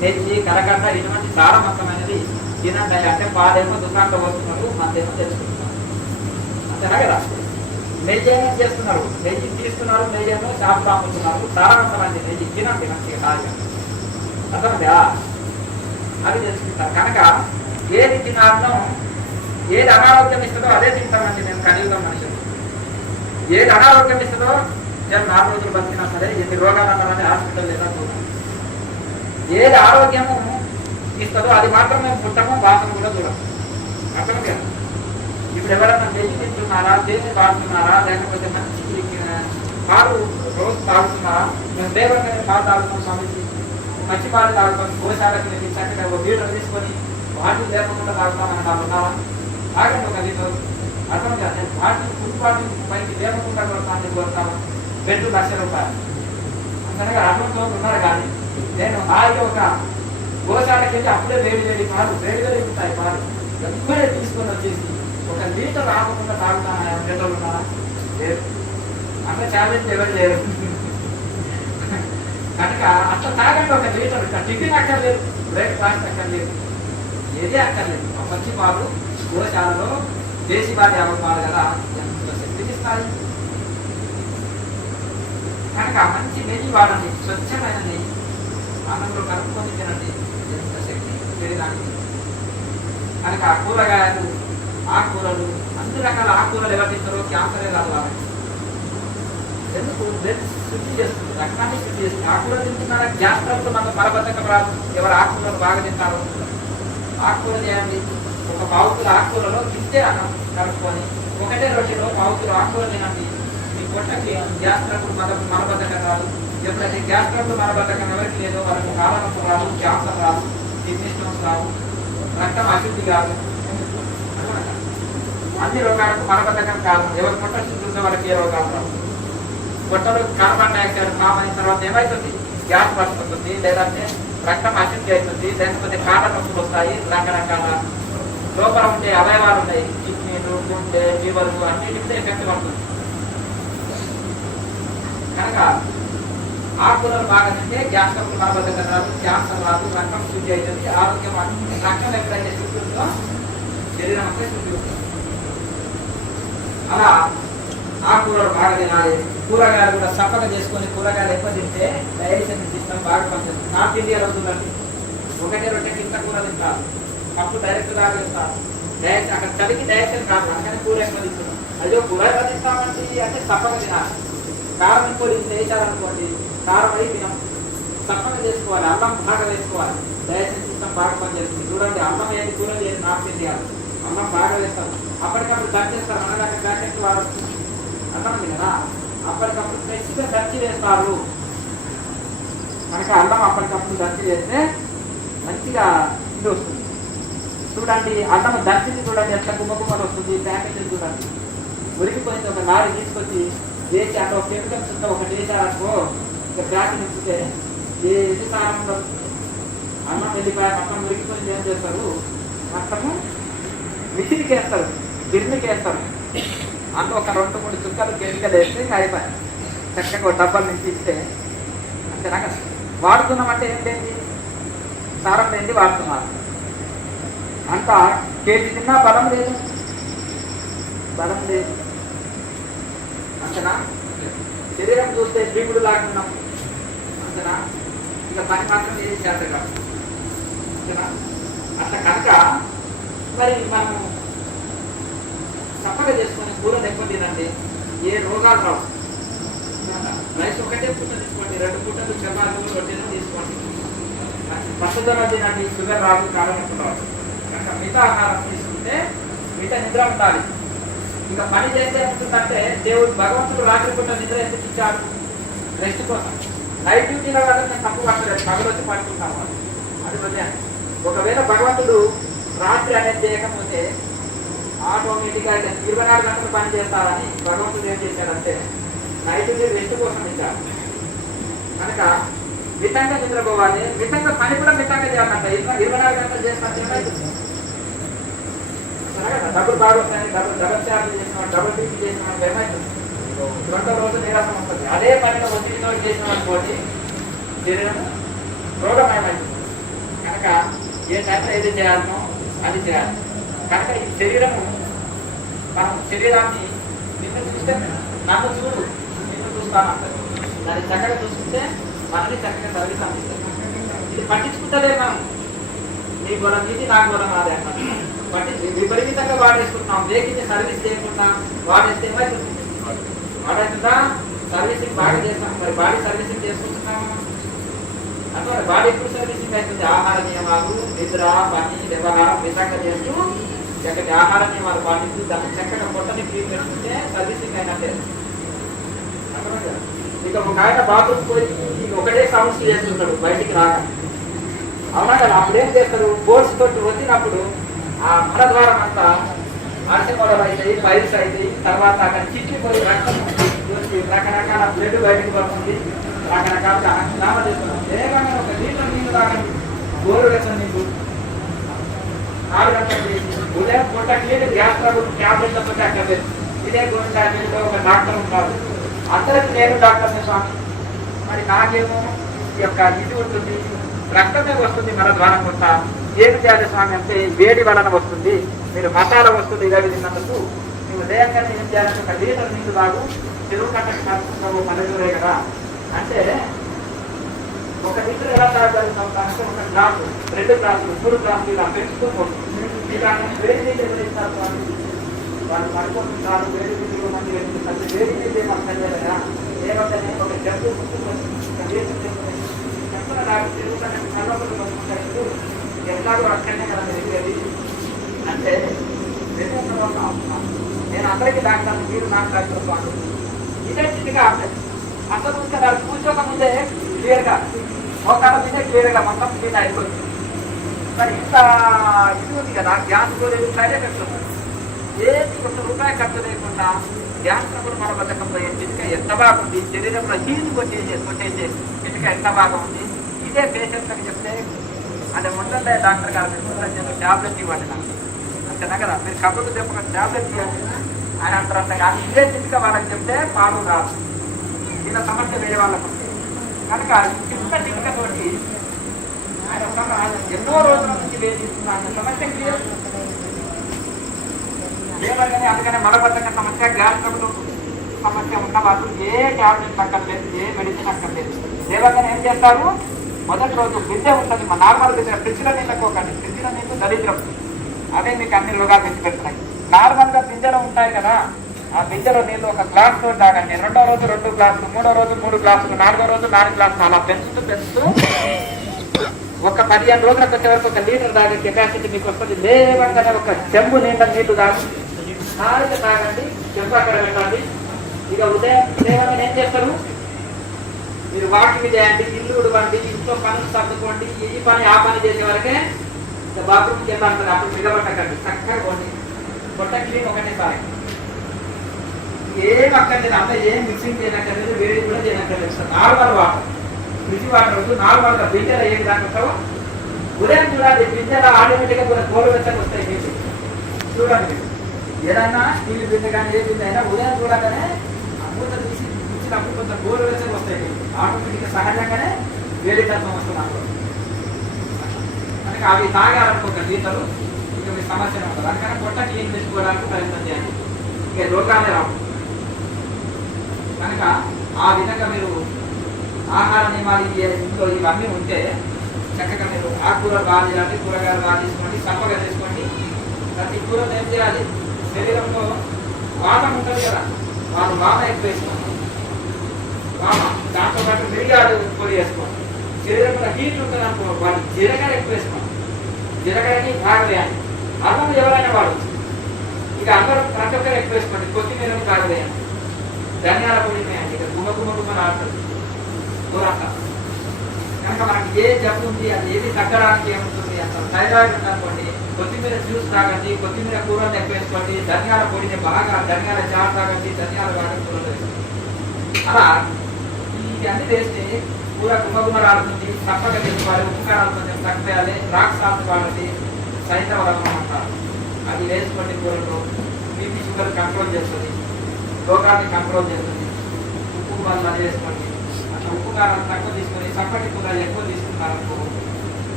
నెయ్యి, కరకట్ట ఇటువంటి సారవంతమైనది తినండి. అంటే పాలేమో దుకాణంలో వస్తున్నారు, మందేమో తెచ్చుకుంటున్నారు. అంతేనా కదా? నెయ్యి ఏమేమి చేస్తున్నారు? నెయ్యి తీస్తున్నారు, నెయ్యి ఏమో షాపులో అమ్ముతున్నారు. సారవంతమైన నెయ్యి తినండి మంచిగా హాయిగా. అర్థమైందా? అవి తెలుసుకుంటారు. కనుక ఏది తినాలనో, ఏది అనారోగ్యం ఇస్తుందో అదే తింటామండి మేము కలియుగం మనుషులు. ఏది అనారోగ్యం ఇస్తుందో నేను 4 రోజులు బతికినా సరే, ఎన్ని రోగాలు అన్నారని హాస్పిటల్ లేదా చూడాలి. ఏది ఆరోగ్యము ఇస్తుందో అది మాత్రం మేము పుట్టము, వాసన కూడా చూడాలి. అర్థం కదా? ఇప్పుడు ఎవరైనా నెయ్యి తింటున్నారా, తేనె తాగుతున్నారా, లేకపోతే మంచి పాలు రోజు తాగుతున్నారా? మేము దేవమైన పాలు తాగుతాం స్వామిజీ, మంచి పాలు తాగుతాం, గోశాలకి చక్కగా 1 లీటర్ తీసుకొని వాటిని లేకుండా తాగుతామని వాళ్ళు ఉన్నారా? తాగండి 1 లీటర్. అర్థం కాదు. వాటిని ఫుడ్ బాటిల్ పైకి లేకుండా కొడతాను కొడతాము. 2 లక్షల రూపాయలు అందుకని అటువంటి వాళ్ళు ఉన్నారు. కానీ నేను హాయిగా ఒక గోశాలకి వెళ్ళి అప్పుడే వేడి పాలు, వేడి ఉంటాయి పాలు, ఎప్పుడే తీసుకొని వచ్చేసి 1 లీటర్ రాకుండా తాగుతాను. 2 లీటర్లు ఉన్నారా? లేదు. అట్లా ఛాలెంజ్ ఎవరు లేరు. కనుక అట్లా తాగండి 1 లీటర్. టిఫిన్ అక్కర్లేదు, బ్రేక్ఫాస్ట్ అక్కర్లేదు, ఏది అక్కర్లేదు. మంచి పాలు గోశాలలో దేశీ పాలు పాలు కదా, ఎంత శక్తినిస్తాయి. కనుక మంచి నెయ్యి వాడండి, స్వచ్ఛమైన నెయ్యి అన్నంలో కలుపుకొని తినండి, ఎంత శక్తి శరీరానికి. కనుక కూరగాయలు, ఆకుకూరలు, అన్ని రకాల ఆకుకూరలు ఎవరు తింటారో క్యాన్సరే రాదు. ఎందుకు? శుద్ధి చేస్తుంది, రక్తాన్ని శుద్ధి చేస్తుంది. ఆకుకూర తింటున్నారా? గ్యాస్ ట్రబుల్, మనకు మలబద్ధకం రాదు. ఎవరు ఆకుకూరలు బాగా తింటారో ఆకుకూర చేయండి. 1 పావు కిలో ఆకుకూరలో తింటే అన్నం కలుపుకొని, 1 రొట్టెలో పావు కిలో ఆకుకూర తినండి. మీ పొట్టకి గ్యాస్ ట్రబుల్, మలబద్ధకం రాదు. ఎప్పుడైతే గ్యాస్ ట్రబుల్, మలబద్ధకం ఎవరికి లేదో వాళ్ళకి కాలనొప్పి రాదు, క్యాన్సర్ రాదు, కిడ్నీ స్టోన్స్ రావు, రక్తం అశుద్ధి కాదు. అన్ని రోగాలకు మలబద్ధకం కాదు. ఎవరి పొట్ట శుద్ధి ఉందో వాళ్ళకి ఏ రోగాలు రావు. పొట్టలో కార్బన్ డైఆక్సైడ్ ఫామ్ అయిన తర్వాత ఏమవుతుంది? గ్యాస్ పడుతుంది, లేదంటే రక్తం అశుద్ధి అవుతుంది, లేకపోతే కాళ్ళ నొప్పులు వస్తాయి, రకరకాల లోపల ఉండే అవయవాలు ఉన్నాయి, కిడ్నీలు, గుండె, లివర్ అన్నిటి మీద ఎఫెక్ట్ పడుతుంది. కనుక ఆకుకూరలు బాగా తింటే గ్యాస్ ట్రబుల్ మలబద్ధకం రాదు, క్యాన్సర్ రాదు, రక్తం శుద్ధి అవుతుంది, ఆరోగ్యం రక్తం ఎప్పుడైతే శుద్ధి ఉందో శరీరం అంతా శుద్ధి ఉంటుంది. అలా ఆకుకూరలు బాగా తినాలి. కూరగాయలు కూడా సప్పగా చేసుకొని కూరగాయలు ఎక్కువ తింటే డైజెషన్ సిస్టమ్ బాగా పనిచేస్తుంది. నార్త్ ఇండియాలో చూడండి, ఒకటే రొట్టె కింద కూర తింటారు, పప్పు డైరెక్ట్ తాగేస్తారు. డైజెషన్ అక్కడ చలికి డైజెషన్ కాదు, అందుకని కూర ఎక్కువ తింటున్నాం. అయ్యో కూర ఎక్కువ తింటామండి అంటే సప్పగా తినాలి. కారం ఎక్కువ వేసారనుకోండి, కారం అయి తినం, సప్పగా చేసుకోవాలి. అల్లం బాగా వేసుకోవాలి, డైజెషన్ సిస్టమ్ బాగా పనిచేస్తుంది. చూడండి, అల్లం ఏది కూర లేదు నార్త్ ఇండియాలో, అల్లం బాగా వేస్తారు. అప్పటికప్పుడు దంచేస్తారు, మనలాగా ప్యాకెట్ వాడు అల్లం ఉంది కదా, అప్పటికప్పుడు ఫ్రెష్గా దంచి వేస్తారు. మనకి అల్లం అప్పటికప్పుడు దంచి వేస్తే మంచిగా ఇది వస్తుంది. చూడండి, అల్లం దంచింది చూడండి ఎంత గుమ్మగుమ్మలు వస్తుంది. ప్యాకెట్ చూడండి, ఉరికిపోయింది. ఒక లారీ తీసుకొచ్చి వేసి అక్కడ ఒక కెమికల్స్ ఉంటే ఒకటి వేసారనుకో, ఇక ప్యాకెట్ ఉంచితే ఏది సారం ఉండదు. అన్నం వెళ్ళిపోయా మొత్తం ఉరికిపోయింది. ఏం చేస్తారు, మొత్తము మిషన్కి వేస్తారు, గిర్నికి వేస్తారు. అందులో ఒక 2-3 చుక్కలు కెమికల్ వేస్తే ఇంకా అయిపోయాయి. చక్కగా ఒక డబ్బాలు నుంచి ఇస్తే అంతేనా కదా. వాడుతున్నామంటే ఏం లేని సారం లేని వాడుతున్నారు. అంతా కేజీ తిన్నా బలం లేదు, బలం లేదు. అంతేనా. శరీరం చూస్తే జీవుడు లాగున్నాం, అంతేనా. ఇంకా పని మాత్రం ఏది చేత కాదు, అంతేనా. అట్లా కనుక మరి మనం చప్పగా చేసుకొని కూరలు ఎక్కువ తినండి, ఏ రోగాలు రావు. రైస్ ఒకటే పూట తీసుకోండి, 2 పూటలు చపాతీలు రొట్టెలు తీసుకోండి. పచ్చదనం తినండి, షుగర్ రాదు, కారం ఎక్కువ రాదు. కనుక మిగతా ఆహారం తీసుకుంటే మిగతా నిద్ర ఉండాలి. ఇంకా పని చేస్తే ఏముంటుందంటే, దేవుడు భగవంతుడు రాత్రి పూట నిద్ర ఎందుకు ఇచ్చాడు, రెస్ట్ కోసం. నైట్ డ్యూటీల వల్ల నేను తప్పు పట్టలేదు, పగలొచ్చి పడుకుంటాము, అది వదిలేండి. ఒకవేళ భగవంతుడు రాత్రి అనేది చేయకపోతే ఆటోమేటిక్గా 24 గంటలు పని చేస్తారని భగవంతుడు ఏం చేశాడంటే నైట్ రెస్ట్ కోసం ఇచ్చాడు. కనుక మితంగా నిద్రపోవాలి, మితంగా పని కూడా మితంగా చేయాలంట. 24 గంటలు చేస్తాను డబ్బులు బాగా వస్తాయని డబుల్ చార్జ్ చేసిన డబుల్ డ్యూటీ చేసిన ఏమైతుంది, 2వ రోజు నీరసం ఉంటుంది. అదే పనిలో ఒత్తిడితో చేసిన అనుకోండి శరీరం రోగమయమైంది. కనుక ఏ టైంలో ఏది చేయాలనో అది చేయాలి. కనుక ఈ శరీరము, మనం శరీరాన్ని నిన్ను చూస్తే నన్ను చూడు, నిన్ను చూస్తానంటారు. దాన్ని చక్కగా చూసుకుంటే మనల్ని చక్కగా సర్వీస్ అందిస్తుంది. ఇది పట్టించుకుంటలే మనం, నీ గొడవ నీది, నా గొడవ నాదే అన్నమాట. విపరీతంగా వాడేసుకుంటున్నాం, వేకిని సర్వీస్ చేయకుండా వాడేస్తే ఏమైతుంది, వాడేస్తుందా సర్వీసింగ్ బాగా చేస్తాం. మరి బాడీ సర్వీసింగ్ చేసుకుంటున్నాము అంటే బాడీ ఎప్పుడు సర్వీసింగ్ అవుతుంది. ఆహార నియమాలు, నిద్ర, పని, వ్యవహారం మితంగా చేస్తూ చక్కటి ఆహార నియమాలు పాటిస్తూ దాన్ని చక్కగా పొట్టని క్లీన్ చేసుకుంటే సర్వీసింగ్ అయినట్టే. అర్థమైందా. ఇక ఒక ఆయన బాత్రూమ్ పోయి ఒకటే సౌండ్స్ చేస్తుంటాడు బయటికి రాక, అవునా కదా. అప్పుడు ఏం చేస్తారు, బోర్డ్స్ తోటి వదిలినప్పుడు ఆ మలద్వారం అంతా ఆర్సిమోడలు అవుతాయి, పైల్స్ అవుతాయి. తర్వాత అక్కడ చిట్లిపోయి రక్తం రకరకాల బ్లడ్ బయటకు పడుతుంది, రకరకాలుగా నామ చేస్తున్నాం. వేగంగా 1 లీటర్ నీళ్ళు తాగండి, గోరు వేసిన నీళ్ళు 4 గంటలు చేసి ఉదయం పూట క్లీన్ గ్యాస్ ట్రబుల్ ట్యాబ్లెట్లతో అక్కడ ఇదే గోరు ట్యాబ్లెట్లో ఒక డాక్టర్ ఉంటారు. అందరికి నేను డాక్టర్ని స్వామి, మరి నాకేమో ఈ యొక్క ఇది ఉంటుంది, రక్తమే వస్తుంది మన ద్వారం వస్తా. ఏమి చేయాలి స్వామి అంటే వేడి వలన వస్తుంది, మీరు మసాలా వస్తుంది ఇలాగే తిన్నందుకు నువ్వు దేయంగానే ఏం చేయాలంటే 1 లీటర్ నీళ్ళు తాగు, చెరువు కట్టకు కలుపుకుంటావు, పల్లెటూరే కదా అంటే 1 లీటర్ ఎలా తాగలుగుతాం అంటే 1 గ్లాసు, 2 గ్లాసులు, 3 గ్లాసులు ఇలా పెంచుకోకూడదు. ఇలా వేడి నీళ్ళు ఎవరు ఇస్తారు స్వామి, వాళ్ళు పడుకుంటున్నారు, వేడి నీళ్ళు మంది వేడి వేడి నీళ్ళు మనకు తెలియదా. లేకపోతే 1 జంతువు పుట్టుకొని చెరువు కట్టకు నల్లబులు పడుకుంటారు, ఎట్లాగో అక్కడనే కదా తెలియదు అంటే నేను అందరికీ డాక్టర్, మీరు నాకు డాక్టర్ పాటు ఇదే చిన్నగా అసలు ఉంచారు. కూర్చోక ముందే క్లియర్గా మోకాళ్ళ మీదే క్లియర్గా మొత్తం క్లీన్ అయిపోతుంది. మరి ఇంత ఇది ఉంది కదా, గ్యాస్ లేదు, సైడ్ ఎఫెక్ట్స్ ఉన్నాయి. ఏది 1 రూపాయి ఖర్చు లేకుండా గ్యాస్ ట్రబుల్ మలబద్ధకం పోయే చిటిక ఎంత బాగుంది, శరీరంలో హీట్ కొట్టేసే చిటిక ఎంత బాగుంది. ఇదే పేషెంట్లకు చెప్తే అది ముందంటే డాక్టర్ గారు ట్యాబ్లెట్ ఇవ్వండి నాకు అంతేనా కదా. మీరు కబుర్లు చెప్పక ట్యాబ్లెట్ చేయాలి అని అంటారంట, కానీ ఇదే చిట్కా వాళ్ళకి చెప్తే పాలు రాదు. చిన్న సమస్య వేరే వాళ్ళకు ఉంది కనుక చిన్న చిట్కతోటి ఆయన ఎన్నో రోజుల నుంచి వేధిస్తున్న సమస్య క్లియర్. లేవగానే అందుకనే మలబద్ధక సమస్య, గ్యాస్ ట్రబుల్ సమస్య ఉన్న వాళ్ళు ఏ ట్యాబ్లెట్ అక్కర్లేదు, ఏ మెడిసిన్ అక్కర్లేదు. లేవగానే ఏం చేస్తారు, మొదటి రోజు బిందె ఉంటుంది, మా నార్మల్ బిందె, ఫ్రిడ్జ్ల నీళ్ళకు ఒకటి, ఫ్రిడ్జ్ల నీళ్ళు దరిద్రం, అదే మీకు అన్ని రోగాలు తెచ్చి పెడుతున్నాయి. నార్మల్గా బిందెలు ఉంటాయి కదా, ఆ బిందెలో నీళ్ళు ఒక గ్లాస్ తో తాగండి, 2వ రోజు 2 గ్లాసులు, 3వ రోజు 3 గ్లాసులు, 4వ రోజు 4 గ్లాసులు, అలా పెంచుతూ ఒక 15 రోజులకు వచ్చే వరకు 1 లీటర్ తాగే కెపాసిటీ మీకు వస్తుంది. లేవంగానే ఒక చెంబు నిండా నీళ్లు హాయిగా తాగండి, చెంబు అక్కడ పెట్టండి. ఇక ఉదయం లేవగానే ఏం చేస్తారు, మీరు వాకింగ్ చేయండి, ఇల్లు ఉడవండి, ఇంట్లో పనులు సర్దుకోండి, ఈ పని ఆ పని చేసే వరకే బాత్రూమ్కి వెళ్ళాలి. అప్పుడు మిగబట్టకండి, చక్కగా పోండి, పొట్ట క్లీన్ ఒకటేసారి, ఏం అక్కర్లేదు, అంతా ఏం మిక్సింగ్ చేయనక్కర్లేదు, వేడి కూడా చేయనక్కర్లేదు. నార్మల్ వాటర్, ఫ్రిడ్జ్ వాటర్ వద్దు, నార్మల్గా బిందెలో ఏ విధంగా ఉంటావో ఉదయం చూడాలి. బిందెలో ఆటోమేటిక్గా కూడా గోలు వెచ్చగా వస్తాయి నీళ్ళు. చూడండి, ఏదైనా స్టీల్ బిందె కానీ ఏ బిందె అయినా ఉదయం చూడగానే మూత తీసి ఇచ్చినప్పుడు కొంత గోలు వెచ్చగా వస్తాయి, ఆటోమేటిక్గా సహజంగానే వేడి తత్వం వస్తుంది అందులో. కనుక అవి తాగాలనుకోక లీటరు ఇక మీ సమస్య ఉంటుంది. అందుకని పొట్ట క్లీన్ చేసుకోవడానికి ప్రయత్నం చేయండి, ఇక రోగాలే రావు. కనుక ఆ విధంగా మీరు ఆహార నియమాలు ఇంట్లో ఇవన్నీ ఉంటే చక్కగా మీరు ఆకుకూరలు బాగా చేయాలి, కూరగాయలు బాగా తీసుకోండి, సంపగా తీసుకోండి. ప్రతి కూరలు ఏం చేయాలి, శరీరంలో వాతం ఉంటుంది కదా, వాళ్ళు వామ ఎక్కువ వేసుకోండి, వామ దాంతో పాటు మిరియాలు పొడి వేసుకోండి. శరీరంలో హీట్ ఉంటుంది అనుకో, వాళ్ళు జీలకర్ర ఎక్కువ వేసుకోండి, జీలకర్రని బాగా వేయాలి. అల్లం ఎవరైనా వాడచ్చు, ఇక అందరూ ప్రతి ఒక్కరు ఎక్కువ వేసుకోండి. కొత్తిమీరని బాగా వేయాలి, ధనియాల పొడి వేయండి, ఇక గుమ్మలు ఆడుతుంది కూరంతా. కనుక మనకి ఏ జబ్బు ఉంది, అది ఏది తగ్గడానికి ఏముంటుంది, అసలు థైరాయిడ్ ఉందనుకోండి, కొత్తిమీర జ్యూస్ తాగండి, కొత్తిమీర కూరలు ఎక్కువ వేసుకోండి, ధనియాల పొడిని బాగా, ధనియాల చారు తాగండి, ధనియాల వాటి కూరలు వేసుకోండి. అలా ఇవన్నీ వేస్తే కూర గుమ్మగుమ్మరాడుతుంది, తప్పక తీసుకోవాలి. ఉప్పు కారాలు కొంచెం తక్కువేయాలి, రాక్ సాల్ట్ వాడండి, సైతవరం అంటారు, అది వేసుకోండి. కూరలో బీపీ షుగర్ కంట్రోల్ చేస్తుంది, రోగాన్ని కంట్రోల్ చేస్తుంది. ఉప్పు వాళ్ళు అది వేసుకోండి. అట్లా ఉప్పు కారాలు తక్కువ తీసుకొని చప్పటి కూరలు ఎక్కువ తీసుకున్నారనుకో,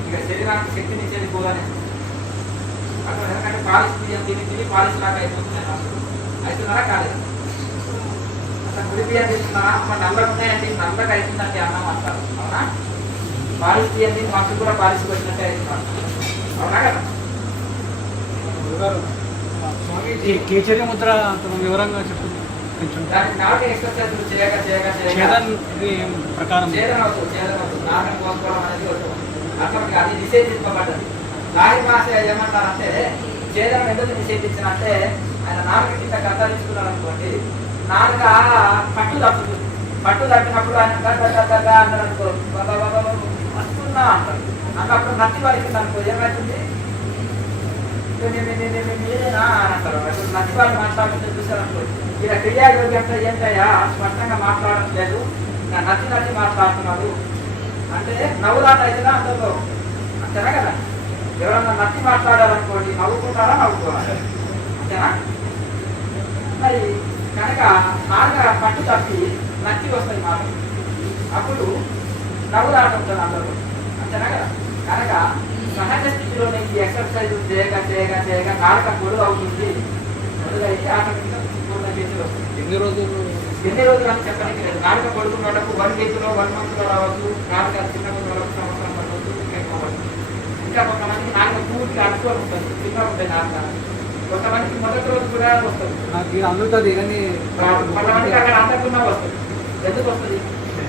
ఇక శరీరానికి శక్తినిచ్చేది కూరనే. అక్కడ ఎందుకంటే పాలిష్ బియ్యం తిని పాలిష్ లాగా అయిపోతున్నాయి, అవుతున్నారా కాలేదు. అసలు గుడి బియ్యం తీసుకున్నారా, అమ్మ నల్లగా ఉన్నాయండి, నల్లగా అవుతుందంటే అన్నం అంటారు, అవునా. పాలిష్ బియ్యం తిని మనుషులు కూడా పాలిష్ వచ్చినట్టే అవుతున్నారు, అవునా కదా. కేచర్య ముద్ర వివరంగా చెప్తుంది. దానికి నాలుగు ఎక్సర్సైజ్ చేయగా ప్రకారం నాగం కోసుకోవడం అనేది అట్లా అది నిషేధించబడ్డది. లాహిర్ మాస ఏమంటారంటే ఛేదనం ఎందుకు నిషేధించినంటే, ఆయన నాలుగు కింద కత్తిరించుకున్నాడు అనుకోండి, నాలుగ పట్టు తప్పుతుంది, పట్టు తప్పినప్పుడు ఆయన గడ్డ అన్నారు అనుకో, వస్తున్నా అంటారు. అన్నప్పుడు నచ్చి పలికింది అనుకో, ఏమవుతుంది, మీరేనా అని అంటారు. అప్పుడు నచ్చి వాళ్ళు మాట్లాడుతుంటే చూసారనుకో, ఇలా క్రియాయోగ్యంతో ఏంటయ్యా స్పష్టంగా మాట్లాడట్లేదు, నచ్చి మాట్లాడుతున్నాడు అంటే నవ్వులాట అవుతుందా అందరిలో, అంతేనా కదా. ఎవరన్నా నచ్చి మాట్లాడాలనుకోండి, నవ్వుకుంటారా నవ్వుకోవాలి, అంతేనా. మరి కనుక నాలుగా పట్టు తప్పి నచ్చి వస్తాయి మాట, అప్పుడు నవ్వులాట ఉంటుంది అందరూ, అంతేనా కదా. కనుక సహజ స్థితిలోనే ఈ ఎక్సర్సైజ్ చేయగా నాలుక పొడుగు అవుతుంది, పొడుగైతే ఆటోమేటిక్గా పూర్ణ చేసి వస్తుంది. ఎన్ని రోజులు అని చెప్పడానికి లేదు. నాలుక పడుకున్న వాళ్ళకు 1 వీక్లో 1 మంత్లో రావచ్చు, నాలుక చిన్న వాళ్ళకు సంవత్సరం పడవచ్చు, ఎక్కువ పడుతుంది. ఇంకా కొంతమందికి నాలుక పూర్తిగా అనుకోని ఉంటుంది, చిన్నగా ఉంటుంది నాలుక. కొంతమందికి మొదటి రోజు కూడా వస్తుంది, అందుతుంది, కొంతమందికి అక్కడ అందకుండా వస్తుంది. ఎందుకు వస్తుంది,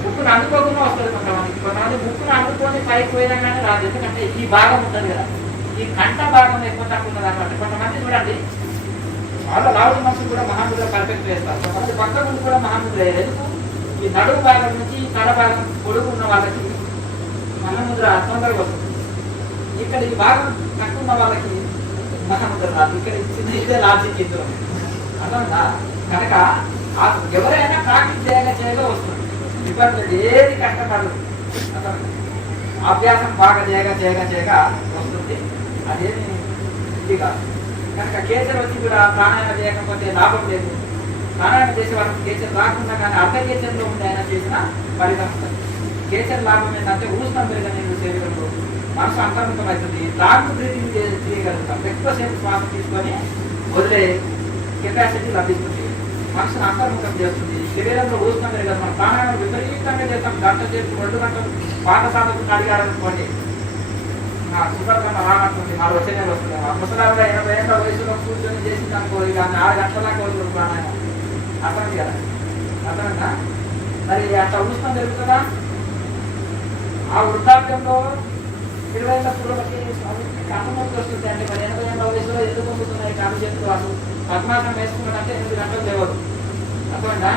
బుక్కును అందుకోకుండా వస్తుంది. కొంతమంది బుక్కును అందుకొని పైకి పోయినా కానీ రాదు, ఎందుకంటే ఈ భాగం ఉంటుంది కదా, ఈ కంట భాగం ఎక్కువ తక్కువ ఉన్నది అనమాట. కొంతమంది చూడండి వాళ్ళ లావుడి మనుషులు కూడా మహాముద్ర పర్ఫెక్ట్ వేస్తారు, కొంతమంది పక్క ముందు కూడా మహాముద్ర వేయరు. ఎందుకు, ఈ నడుము భాగం నుంచి తల భాగం పొడుగు ఉన్న వాళ్ళకి మహాముద్ర తొందరగా వస్తుంది. ఇక్కడ ఈ భాగం తక్కువ ఉన్న వాళ్ళకి మహాముద్ర రాదు. ఇక్కడ ఇదే లాజిక్ ఇందులో అర్థమైందా. కనుక ఎవరైనా ప్రాక్టీస్ చేయగా వస్తుంది, ఇబ్బంది ఏది కష్టపడదు. అభ్యాసం బాగా చేయగా వస్తుంది, అదేమి ఇది కాదు. కనుక కేసర్ వచ్చి కూడా ప్రాణాయామం చేయకపోతే లాభం లేదు. ప్రాణాయామం చేసే వాళ్ళకి కేసర్ రాకుండా కానీ అర్ధ కేసర్లో ఉండి ఆయన చేసిన ఫలితం ఉంటుంది. కేసర్ లాభం ఏంటంటే ఉష్ణం పెరగని శరీరంలో మనసు అంతర్ముఖం అవుతుంది. లాంగ్ బ్రీతింగ్ చేయగలుగుతాం. ఎక్కువసేపు శ్వాస తీసుకొని వదిలే కెపాసిటీ లభిస్తుంది. మనసును అంతర్ముఖం చేస్తుంది. శరీరంలో ఉష్ణం పెరగదు. మన ప్రాణాయామం విపరీతంగా చేస్తాం. గంట సేపు 2 గంటలు పాట సాధకుని అడిగారనుకోండి, సూపర్ కన్నా రానంటుంది. 4 వచ్చే నెలలు వస్తుంది. ముసలాగా 80 ఏళ్ళ వయసులో కూర్చొని చేసింది అనుకో, ఇక 6 గంటల దాకా వదులు ప్రాణాయామం. అర్థమైంది కదా? అర్థమైందా? మరి అట్లా ఉష్ణం పెరుగుతుందా? ఆ వృద్ధాప్యంలో 20 ఏళ్ళ పిల్లలకి కన్నుమూర్తి వస్తుంది అంటే మరి 80 ఏళ్ళ వయసులో ఎందుకు పొందుతున్నాయి కాలు చేతులు? అసలు పద్మాసనం వేసుకున్నాడంటే 8 గంటలు లేవదు. అర్థమైందా?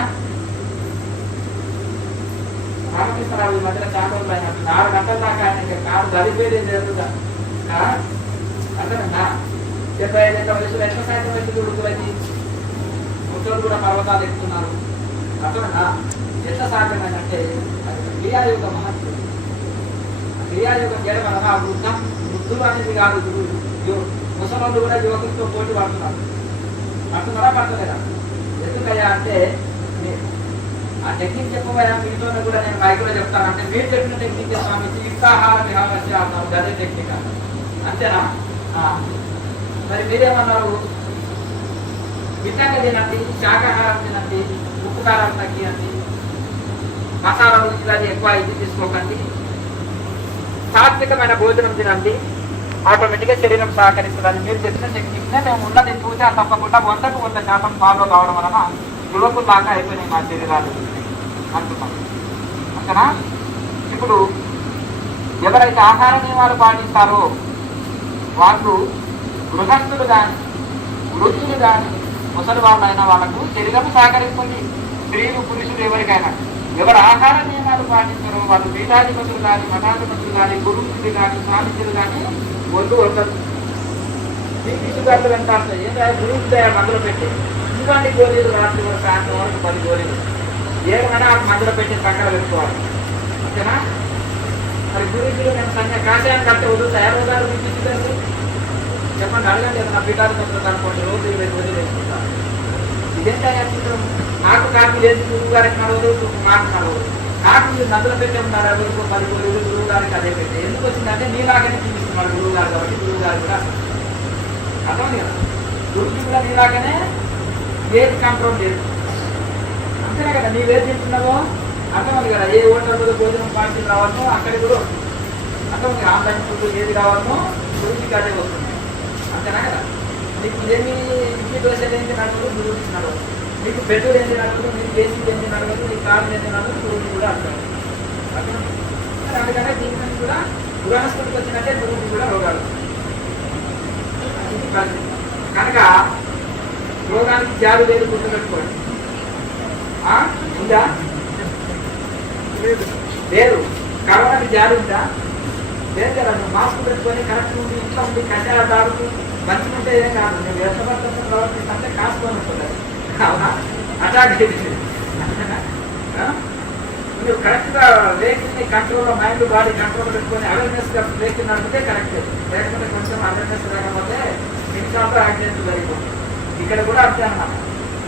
రామకృష్ణరావు ఈ మధ్యన చాలా రోజులు ఆయన 6 గంటల దాకా ఆయన కాలు గడిపేది జరుగుతా. అర్థమైందా? 75 ఏళ్ళ వయసులో ఎంత శాతం వయసు ఉడుకులకి ముసలు కూడా పర్వతాలు ఎక్కుతున్నారు. అర్థమైందా? ఎంత సాధ్యమైందంటే అది క్రియాయోగ మహత్వం. క్రియాయోగం చేయడం వలన ఆ వృద్ధులు అనేది కాదు, ముసలు కూడా యువకులతో పోటీ పడుతున్నారు. పడుతున్నారా పడతలేదా? ఎందుకయ్యా అంటే ఆ టెక్నిక్ చెప్పబోయా మీతో కూడా నేను మైకులో చెప్తాను. అంటే మీరు చెప్పిన టెక్నిక్ స్వామించి యుక్తాహార విహారస్య అన్నారు. అదే టెక్నిక్ అంతేనా? మరి మీరేమన్నారు? మితంగా తినండి, శాకాహారం తినండి, ఉప్పు కారం తగ్గియండి, మసాలాలు ఇలాంటి ఎక్కువ ఇది తీసుకోకండి, సాత్వికమైన భోజనం తినండి, ఆటోమేటిక్గా శరీరం సహకరిస్తుందని మీరు చెప్పిన టెక్నిక్నే మేము ఉన్నది చూసా తప్పకుండా 100కు 100% ఫాలో కావడం వలన యువకుల్లాగా అయిపోయినాయి మా శరీరాలు అంటున్నాం. అంతేనా? ఇప్పుడు ఎవరైతే ఆహార నియమాలు పాటిస్తారో వాళ్ళు గృహస్థులు కానీ వృద్ధులు కానీ ముసలి వాళ్ళైనా వాళ్ళకు శరీరం సహకరిస్తుంది. స్త్రీలు పురుషులు ఎవరికైనా ఎవరు ఆహార నియమాలు పాటిస్తారో వాళ్ళు పీఠాధిపతులు కానీ మఠాధిపతులు కానీ గురువులు కానీ స్వామిజులు కానీ ఒళ్ళు ఉండదు. తీసుగాళ్ళు వెంటాడు ఏంటంటే గురువు మందులు పెట్టి ఇటువంటి గోళీలు రాత్రి వరకు సాయంత్రం వరకు 10 గోళీలు ఏమైనా మందులు పెట్టి పక్కన పెట్టుకోవాలి. అంతేనా? మరి గురువులు మేము కాషాయం కట్టే వదులుతాయా? రోజు తీసుకెళ్ళి చెప్పండి, అడగండి. నా పీఠాధిపతులు అనుకోండి రోజు 20 గోళీలు వేసుకుంటాను. ఇదేంటా నాకు కాపీ లేదు, గురువు గారికి నడవదు, నాకు నడవదు. నాకు మీరు నదులు పెట్టే ఉన్నారు 10 గోళీలు, గురువు గారికి అదే పెట్టే. ఎందుకు వచ్చిందంటే నీలాగానే చూపిస్తున్నారు గురువు గారు కాబట్టి గురువు గారు కూడా అర్థం కదా. గురువుకి కూడా నీలాగానే ఏది కంట్రోల్ లేదు. అంతేనా కదా? నీవేది తింటున్నావో అర్థమైంది కదా. ఏ హోటల్లో భోజనం పార్టీ రావాలో అక్కడికి కూడా అర్థమైంది. ఆన్లైన్ ఫుడ్ ఏది కావాలో గురువుకి అదే వస్తుంది. అంతేనా కదా? నీకు ఏమి ఇడ్లీ దోశలు ఏంటి నడవదు, గురువుకి నడవదు. మీకు పెట్రోల్ ఏంటి నడవదు, మీకు బేసిక్ ఏంటి నడవదు, మీకు కారు ఏంటి నడవదు, గురువుకి కూడా అర్థం. అందుకనే దీనికి కూడా గృహస్థుడికి వచ్చినట్టే గురువుకి కూడా రోగాలు. కనుక రోగానికి జారు లేదు, గుర్తుపెట్టుకోండి. ఉందా? లేదు. కరోనాకి జారు ఉందా? లేదు కదా. నువ్వు మాస్క్ పెట్టుకొని కరెక్ట్ ఉండి ఇంట్లో ఉండి కషాయాలు తాగుతూ మంచిగా ఉంటే ఏం కాదు. నువ్వు వ్యవస్థపరచడం ప్రవర్తిస్తుంటే కాసుకొని ఉంటుంది. అవునా? అటాక్ నువ్వు కరెక్ట్గా వెహికల్ని కంట్రోల్లో మైండ్ బాడీ కంట్రోల్ పెట్టుకొని అవేర్నెస్గా వెహికల్ నడిపితే కరెక్టే. లేకపోతే కొంచెం అవేర్నెస్ లేకపోతే నిమిషాలతో యాక్సిడెంట్ జరిగిపోతుంది. ఇక్కడ కూడా అంతే అన్నమాట.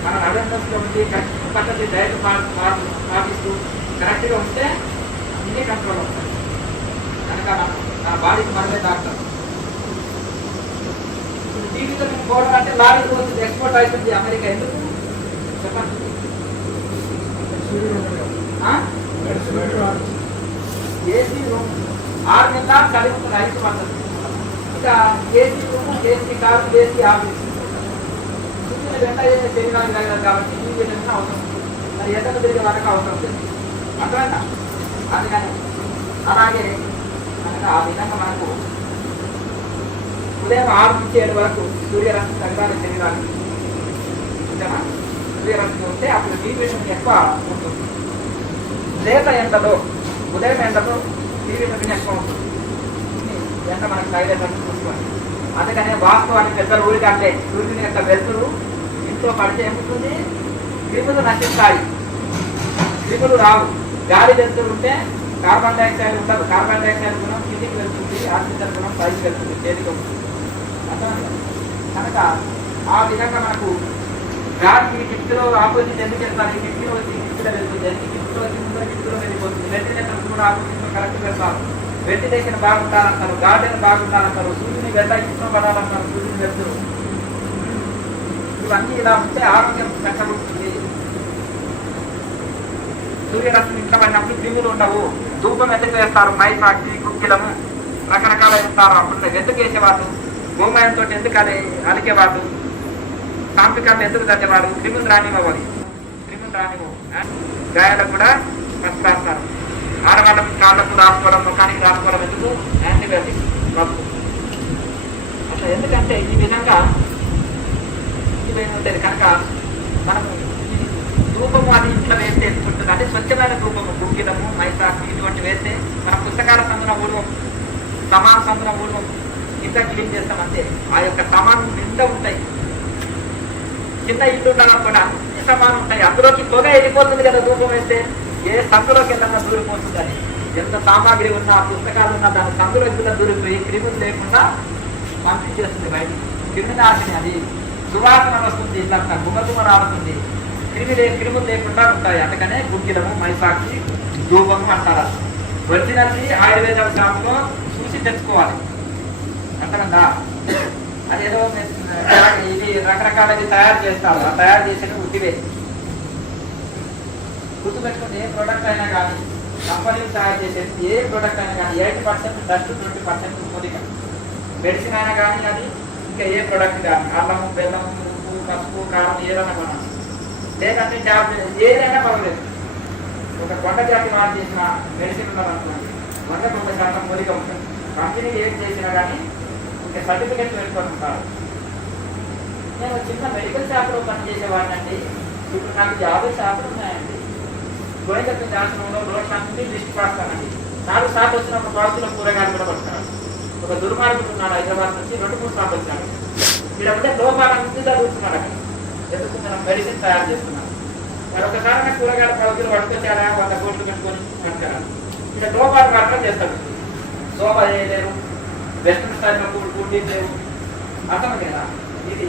మనం అవేర్నెస్లో ఉండి కరెక్ట్ పద్ధతి డైట్ పాటిస్తూ కరెక్ట్గా ఉంటే ఇదే కంట్రోల్ అవుతుంది. కనుక నా బాడీకి మనమే డాక్టర్. టీవీలో మేము పోవడం అంటే లారీకి వచ్చి ఎక్స్పోర్ట్ అవుతుంది అమెరికా. ఎందుకు చెప్పండి? ఏసీ రూమ్ 6 నెలల కలిపి రైతు పద్ధతి. ఇంకా AC room, AC car, AC office వెంట శరీరానికి తగలదు కాబట్టి టీవీ అవసరం. మరి ఎక్కడ తిరిగే వరకు అవసరం లేదు. అర్థమైనా? అందుకని అలాగే కనుక ఆ విధంగా మనకు ఉదయం 6 నుంచి 7 వరకు సూర్యరశ్మి తగలాలి శరీరానికి. అంతేనా? సూర్యరశ్మి ఉంటే అప్పుడు డీవిటమిన్ ఎక్కువ ఉంటుంది. లేత ఎండలో ఉదయం ఎండలో డీవిటమిన్ ఎక్కువ ఉంటుంది. ఎండ మనకు తగిలేటట్టు చూసుకోండి. అందుకనే వాస్తవానికి పెద్దలు ఊరికంటే సూర్యుని యొక్క వెలుతురు ఇంట్లో పడితే ఏముంటుంది? క్రిములు నశిస్తాయి, క్రిములు రావు. గాలి వెలుతురు ఉంటే కార్బన్ డైఆక్సైడ్ ఉండదు. కార్బన్ డైఆక్సైడ్ గుణం కిందికి వెళ్తుంది, ఆక్సిజన్ గుణం పైకి వెళ్తుంది, తేలిక ఉంటుంది. అర్థమైందా? కనుక ఆ విధంగా మనకు గాలికి కిటికీలో ఆపోజిట్ ఎందుకు వెళ్తారు, ఈ కిటికీలో వచ్చి కిటికీలో వెళ్తుంది, ఈ కిటికీలో వచ్చి ముందర కిటికీలో వెళ్ళిపోతుంది. వెంటిలేషన్ కూడా ఆపోజిట్లో కరెక్ట్ వెళ్తారు. వెంటిలేషన్ బాగుంటారంటారు, గార్డెన్ బాగుంటారంటారు, సూర్యుని వెళ్ళ ఇష్టం పడాలంటారు, సూర్యుని వెళ్తారు. ఇవన్నీ ఇలా ఉంటే ఆరోగ్యం చక్కబడుతుంది. సూర్యరశ్మి ఇంట్లో పడినప్పుడు క్రిములు ఉండవు. ధూపం ఎందుకు వేస్తారు, మైసాక్షి గుగ్గిలము రకరకాల వేస్తారు. అప్పుడు ఎందుకు వేసేవాళ్ళు, గోమయంతో ఎందుకు అలికేవాళ్ళు, సాంపికాలు ఎందుకు తగ్గేవారు, క్రిములు రానివ్వాలి, క్రిములు రానివ్వవు. గాయాలకు కూడా పసుపు రాస్తారు. ఆడవాళ్ళకి కాళ్ళకు రాసుకోవడం, ముఖానికి రాసుకోవడం ఎందుకు, యాంటీబయాటిక్ పసుపు. అట్లా ఎందుకంటే ఈ విధంగా ఉంటుంది కనుక మనం ధూపము అది ఇంట్లో వేస్తే ఎందుకుంటుంది అంటే స్వచ్ఛమైన ధూపము, గుగ్గిలము మైసాకు ఇటువంటి వేస్తే మన పుస్తకాల సందున ఊడవం, సమాన సందున ఊడవం ఇంత క్లీన్ చేస్తాం అంతే. ఆ యొక్క సమానం నిండా ఉంటాయి. చిన్న ఇల్లు ఉండడం కూడా అన్ని సమానం ఉంటాయి. అందులోకి పొగ వెళ్ళిపోతుంది కదా ధూపం వేస్తే, ఏ సందులోకి వెళ్ళినా దూరిపోతుంది. అని ఎంత సామాగ్రి ఉన్నా పుస్తకాలు ఉన్నా దాని సందులోకి కూడా దూరిపోయి క్రిములు లేకుండా పంపించేస్తుంది బయటికి. క్రిమినాశిని అది, సువాసన వస్తుంది, ఇట్లా గుమగుమ రాలుతుంది, క్రిములు లేకుండా ఉంటాయి. అందుకనే గుగ్గిలము మైసాక్షి ధూపము అంటారు. ఒరిజినల్లీ ఆయుర్వేద షాప్లో చూసి తెచ్చుకోవాలి. అర్థమైందా? అదేదో ఇది రకరకాలవి తయారు చేస్తారు, ఆ తయారు చేసేది ఉట్టివే. గుర్తుపెట్టుకుని ఏ ప్రోడక్ట్ అయినా కానీ కంపెనీలు తయారు చేసేది ఏ ప్రోడక్ట్ అయినా కానీ 80% డస్ట్, 20% మూలిక. మెడిసిన్ అయినా కానీ అది ఇంకా ఏ ప్రోడక్ట్ కానీ అల్లము, బెల్లము, ఉప్పు, పసుపు, కారం ఏదైనా కొనాలి. లేదంటే ట్యాబ్లెట్ ఏదైనా పర్వాలేదు. ఒక కొండ జాతి వాళ్ళు చేసిన మెడిసిన్ ఉన్నదనుకోండి, 100% మూలిక ఉంటుంది. కంపెనీ ఏం చేసినా కానీ ఇంకా సర్టిఫికెట్ పెట్టుకుంటారు. నేను చిన్న మెడికల్ షాప్లో పనిచేసేవాడిని అండి. ఇప్పుడు నాకు 50 షాపులు ఉన్నాయండి. గోవిందపల్లి శాసనంలో రోడ్ల నుండి లిస్ట్ పాస్తానండి. 4 సార్లు వచ్చినప్పుడు పావుతున్న కూరగాయలు కూడా పడుతున్నారు. ఒక దుర్మార్గుడు ఉన్నాడు హైదరాబాద్ నుంచి, 2-3 సార్లు వచ్చాడు. వీడంటే లోపాల నుంచి చదువుతున్నాడు. అక్కడ ఎందుకు మనం మెడిసిన్ తయారు చేస్తున్నాం. మరొకసారి కూరగాయల పావుతులు పట్టుకొచ్చారా 100 కోట్లు పెట్టుకొని పట్టుకురాలి. ఇక్కడ లోపాలు మాత్రం చేస్తాడు. సోఫా చేయలేరు, వెస్ట్రన్ స్టైల్లో కూర్చీలు లేవు. అర్థమైంది కదా? ఇది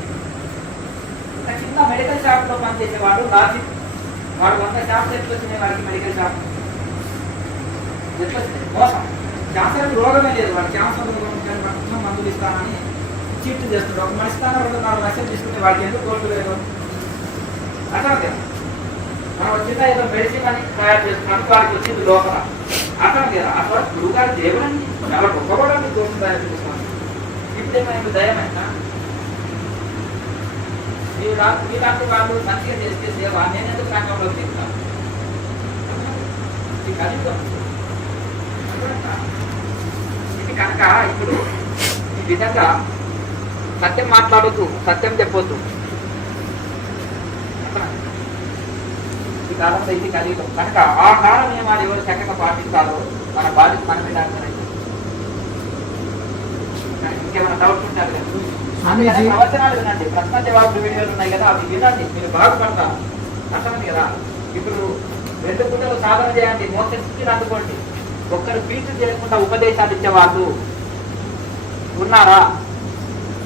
ఇంత చిన్న మెడికల్ షాప్లో పనిచేసేవాడు లాజిక్. వాడు 100 షాప్లు ఎట్లు వచ్చినాయి వాడికి మెడికల్ షాప్ ఎట్లు వచ్చినాయి? మోసం. క్యాన్సర్ రోగమే లేదు. వాడు క్యాన్సర్ మొత్తం మందులు ఇస్తానని చీట్లు చేస్తున్నాడు. ఒక మనిషి స్థానం 2-4 లక్షలు తీసుకుంటే వాడికి ఎందుకు కోర్టు లేదు? అర్థమైంది కదా? మనం వచ్చిన ఏదో మెడిసిన్ అని తయారు చేస్తున్నాడు, వాడికి వచ్చింది లోపల. అర్థమైంది కదా? అసలు గురువు గారు దేవుడని ఎవరు గొప్పవాడని దోషం తయారు చేస్తున్నాను. ఇప్పుడేమైనా దయమైనా మీలాంటి వాళ్ళు మంచిగా చేస్తే సేవ నేను ఎందుకు రంగంలో తీస్తాను? ఇది కలియుగం. ఇది కనుక ఇప్పుడు ఈ విధంగా సత్యం మాట్లాడొద్దు, సత్యం చెప్పొద్దు. ఈ కాలంలో ఇది కలియుగం కనుక ఆహార నియమాలు ఎవరు చక్కగా పాటిస్తారో మన బాధ్యత మన మీద అర్థమైంది. ఇంకేమైనా డౌట్స్ ఉంటారు కదా? ప్రవచనాలు వినండి, ప్రశ్న జవాబులు వీడియోలు ఉన్నాయి కదా, అవి వినండి, మీరు బాగుపడతారు. అర్థమైంది కదా? ఇప్పుడు 2 పూటలు సాధన చేయండి, మోక్ష స్థితిని అందుకోండి. ఒక్కరు పీచు చేయకుండా ఉపదేశాలు ఇచ్చేవాళ్ళు ఉన్నారా?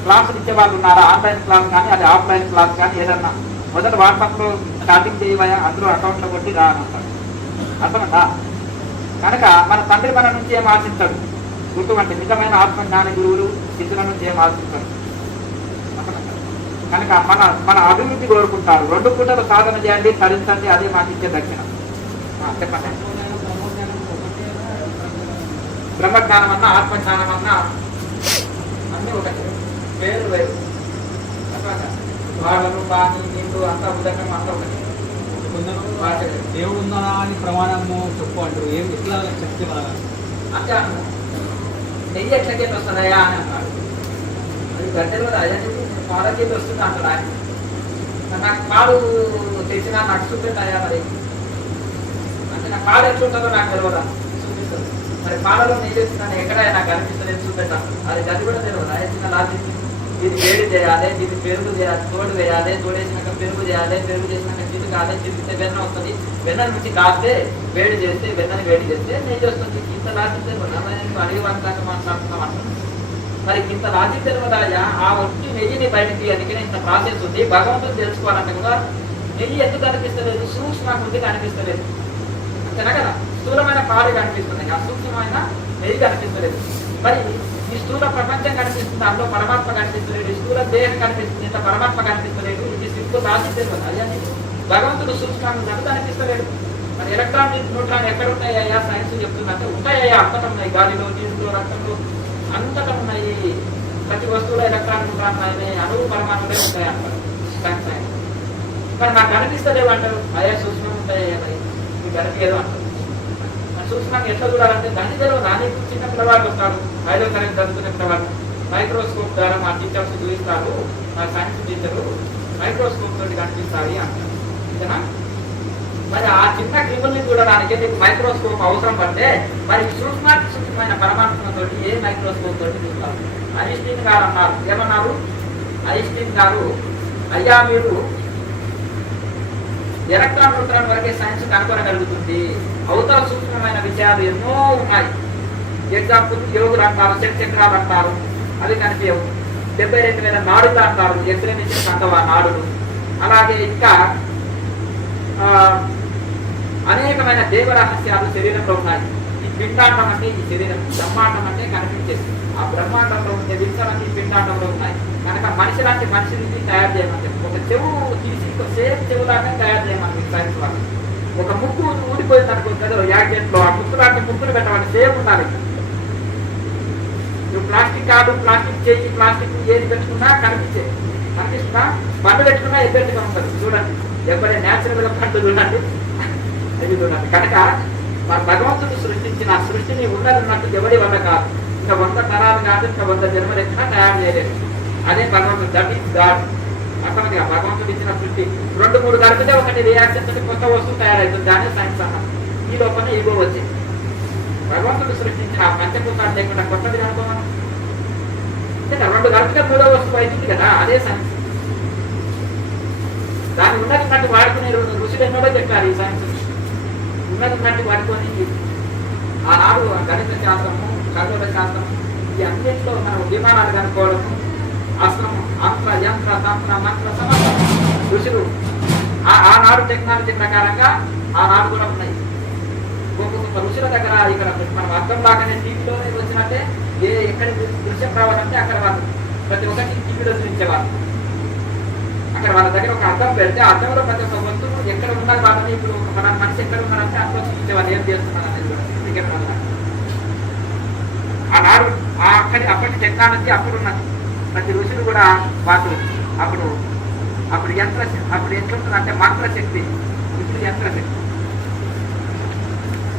క్లాసులు ఇచ్చేవాళ్ళు ఉన్నారా? ఆన్లైన్ క్లాస్ కానీ అది ఆఫ్లైన్ క్లాస్ కానీ ఏదన్నా మొదట వాట్సాప్లో స్టార్టింగ్ చేయవా, అందులో అకౌంట్లో కొట్టి రా అని అంటారు. అర్థమంటా? కనుక మన తండ్రి మన నుంచి ఏం ఆశిస్తాడు? గుర్తుపండి, నిజమైన ఆత్మజ్ఞాన గురువులు శిష్యుల నుంచి ఏం ఆశిస్తాడు? కనుక మన అభివృద్ధి కోరుకుంటారు. 2 పూటలు సాధన చేయండి, తరించండి, అదే మాకు ఇచ్చే దక్షిణ. చెప్పండి. బ్రహ్మజ్ఞానం అన్నా ఆత్మజ్ఞానం అన్నా అన్నీ ఒకటి, పేరు వేరు. వాళ్ళను పాని నీళ్ళు అంతా ఉదకం అంతా ఒకటి. కొందరు దేవుడు ఉన్నాడా అని ప్రమాణము చెప్పు అంటారు. ఏం ఎట్లా చెప్తే వాళ్ళ అంటే నెయ్యి ఎట్లకేట్ వస్తుందయా అని అన్నాడు. అది గడ్డలో అయ్యని పాలకేట్ వస్తుంది అంటాడు ఆయన. నాకు పాలు తెచ్చినా నాకు చూపెట్టాయా మరి అంటే నా పాలు ఎట్లుంటుందో నాకు తెలియదా? చూపిస్తుంది. మరి పాలలో నెయ్యి వచ్చిందని ఎక్కడ నాకు అనిపిస్తుంది, చూపెట్టాను. అది గది కూడా తెలియదు. చిన్న లాజిక్. ఇది వేడి చేయాలి, ఇది పెరుగు చేయాలి, తోడు వేయాలి, తోడేసినాక పెరుగు చేయాలి, పెరుగు చేసినాక చిరు కాదే, చిరిగితే వెన్న వస్తుంది, వెన్న నుంచి కాస్తే వేడి చేస్తే వెన్నని వేడి చేస్తే నెయ్యి వస్తుంది. ఇంత లాజిక్ అడిగి వాళ్ళ దాకా మాట్లాడుతున్నాం అంటారు. మరి ఇంత లాజిక్ తెలియదాయా ఆ వచ్చి నెయ్యిని బయటికి అందుకనే ఇంత ప్రాసెస్ ఉంది. భగవంతుని తెలుసుకోవాలంటే కూడా నెయ్యి ఎందుకు కనిపిస్తలేదు? సూక్ష్మ బుద్ధి కనిపిస్తలేదు అంతేనా కదా. స్థూలమైన పాలు కనిపిస్తున్నాయి, అసూక్ష్మమైన నెయ్యి కనిపిస్తలేదు. మరి ఈ స్థూల ప్రపంచం కనిపిస్తుంది, అందులో పరమాత్మ కనిపిస్తలేదు. ఈ స్థూల దేహం కనిపిస్తుంది, ఇంత పరమాత్మ కనిపిస్తలేదు. ఇది సింపుల్ లాజిక్ తెలియదు. అదే భగవంతుడు సూక్ష్మంగా కనిపిస్తలేడు. మరి ఎలక్ట్రాన్ న్యూట్రాన్ ఎక్కడ ఉన్నాయా? సైన్స్ చెప్తుందంటే ఉంటాయా, అంతటా ఉన్నాయి. గాలిలో, నీటిలో, రక్తంలో అంతటా ఉన్నాయి. ప్రతి వస్తువులో ఎలక్ట్రాన్ న్యూట్రాన్ ఉన్నాయి, అణువు పరమాణులే ఉంటాయి అంటారు సైన్స్. మరి నాకు కనిపిస్తలేవు అంటారు. అయ్యా సూక్ష్మం ఉంటాయా? మరి మీకు కనిపించదు అంటారు. మరి సూక్ష్మంగా ఎట్లా చూడాలంటే దాన్ని తెలియదు. దాని చిన్న పిల్లవాళ్ళు వస్తారు, 5వ తరగతి చదువుకునే పిల్లవాళ్ళు మైక్రోస్కోప్ ద్వారా మా టీచర్స్ చూపిస్తారు, మా సైన్స్ టీచరు మైక్రోస్కోప్ తోటి కనిపిస్తాయి అంటారు. అంతేనా? మరి ఆ చిన్న క్రిముల్ని చూడడానికి నీకు మైక్రోస్కోప్ అవసరం పడితే మరి సూక్ష్మమైన పరమాత్మతో ఏ మైక్రోస్కోప్ తోటి చూస్తారు? ఐన్స్టీన్ గారు అన్నారు. ఏమన్నారు ఐన్స్టీన్ గారు? అయ్యా మీరు ఎలక్ట్రాన్ న్యూట్రాన్ వరకే సైన్స్ కనుగొనగలుగుతుంది, అవతల సూక్ష్మమైన విషయాలు ఎన్నో ఉన్నాయి. ఎగ్జాంపుల్ యోగులు అంటారు, చక్రాలు అంటారు, అవి కనిపించవు. 72,000 నాడులు అంటారు, ఎక్స్రే మిషన్స్ అంటావా నాడులు. అలాగే ఇంకా అనేకమైన దేవ రహస్యాలు శరీరంలో ఉన్నాయి. ఈ పిండాండం అంటే ఈ శరీరం, బ్రహ్మాండం అంటే కనిపించేది. ఆ బ్రహ్మాండంలో ఉండే విషయాలన్నీ పిండాండంలో ఉన్నాయి. కనుక మనిషి లాంటి మనిషిని తయారు చేయమని, ఒక చెవు తీసి సేమ్ చెవులాగా తయారు చేయమని సైన్స్ వాళ్ళు. ఒక ముక్కు ఊడిపోయింది అనుకుంటారు యాక్సిడెంట్ లో, ఆ ముక్కు లాంటి ముక్కులు పెట్టమని సేమ్ ఉండాలి. నువ్వు ప్లాస్టిక్ కాదు, ప్లాస్టిక్ చేయి, ప్లాస్టిక్ ఏది పెట్టుకున్నా కనిపిస్తున్నా. పండు పెట్టుకున్నా ఎబ్బెట్టుగా ఉంటుంది. చూడండి, ఎప్పుడే న్యాచురల్ గా పండు చూడండి, అది చూడండి. కనుక భగవంతుడు సృష్టించిన సృష్టిని ఉన్నట్టు ఎవరి వల్ల కాదు. ఇంకా 100 తరాలు కాదు, ఇంకా 100 జన్మలు ఎక్కినా తయారు చేయలేదు. అదే భగవంతుడు, దట్ ఈస్ గాడ్. అర్థమైందిగా? భగవంతుడు ఇచ్చిన సృష్టి 2-3 కలిపితే ఒకటి రియాక్షన్ తోటి కొత్త వస్తువు తయారవుతుంది. దానే సైన్స్ అన్న. ఈ లోపల ఈగో వచ్చింది. భగవంతుడు సృష్టించిన పంచభూతాలు లేకుండా కొత్తది అనుకోమను. 2 కలిపితే 3వ వస్తువు అవుతుంది కదా, అదే సైన్స్. దాన్ని ఉన్నట్టు వాడుకునే ఋషులు ఎన్నోడో చెప్పారు. ఈ సైన్స్ ఉన్నట్టు వాడుకొని ఆనాడు గణిత శాస్త్రము, ఖగోళ శాస్త్రము, ఈ అన్నింటిలో మనం విమానాలు కనుక్కోవడము, అస్త్రము, అంత్ర, యంత్ర, తంత్ర, మంత్ర, సమస్త ఋషులు ఆనాడు టెక్నాలజీ ప్రకారంగా ఆనాడు కూడా ఉన్నాయి. ఒక్కొక్క ఋషుల దగ్గర ఇక్కడ మనం అర్థం లాగానే టీవీలోనే వచ్చినట్టే ఎక్కడ దృశ్యం రావాలంటే అక్కడ వాళ్ళు ప్రతి ఒక్కటి టీవీలో చూపించేవాళ్ళు. అక్కడ వాళ్ళ దగ్గర ఒక అర్థం పెడితే అర్థంలో ప్రతి ఒక్క వస్తువు ఎక్కడ ఉన్నారు వాళ్ళని, ఇప్పుడు మన మనిషి ఎక్కడ ఉన్నారంటే అందులో చూపించేవాళ్ళు ఏం చేస్తున్నారు అనేది కూడా క్రికెట్ వల్ల. ఆనాడు అప్పటి టెక్నాలజీ అప్పుడు ఉన్నది. ప్రతి ఋషులు కూడా వాళ్ళు అప్పుడు ఎట్లుంటుందంటే మంత్రశక్తి, ఇప్పుడు యంత్రశక్తి.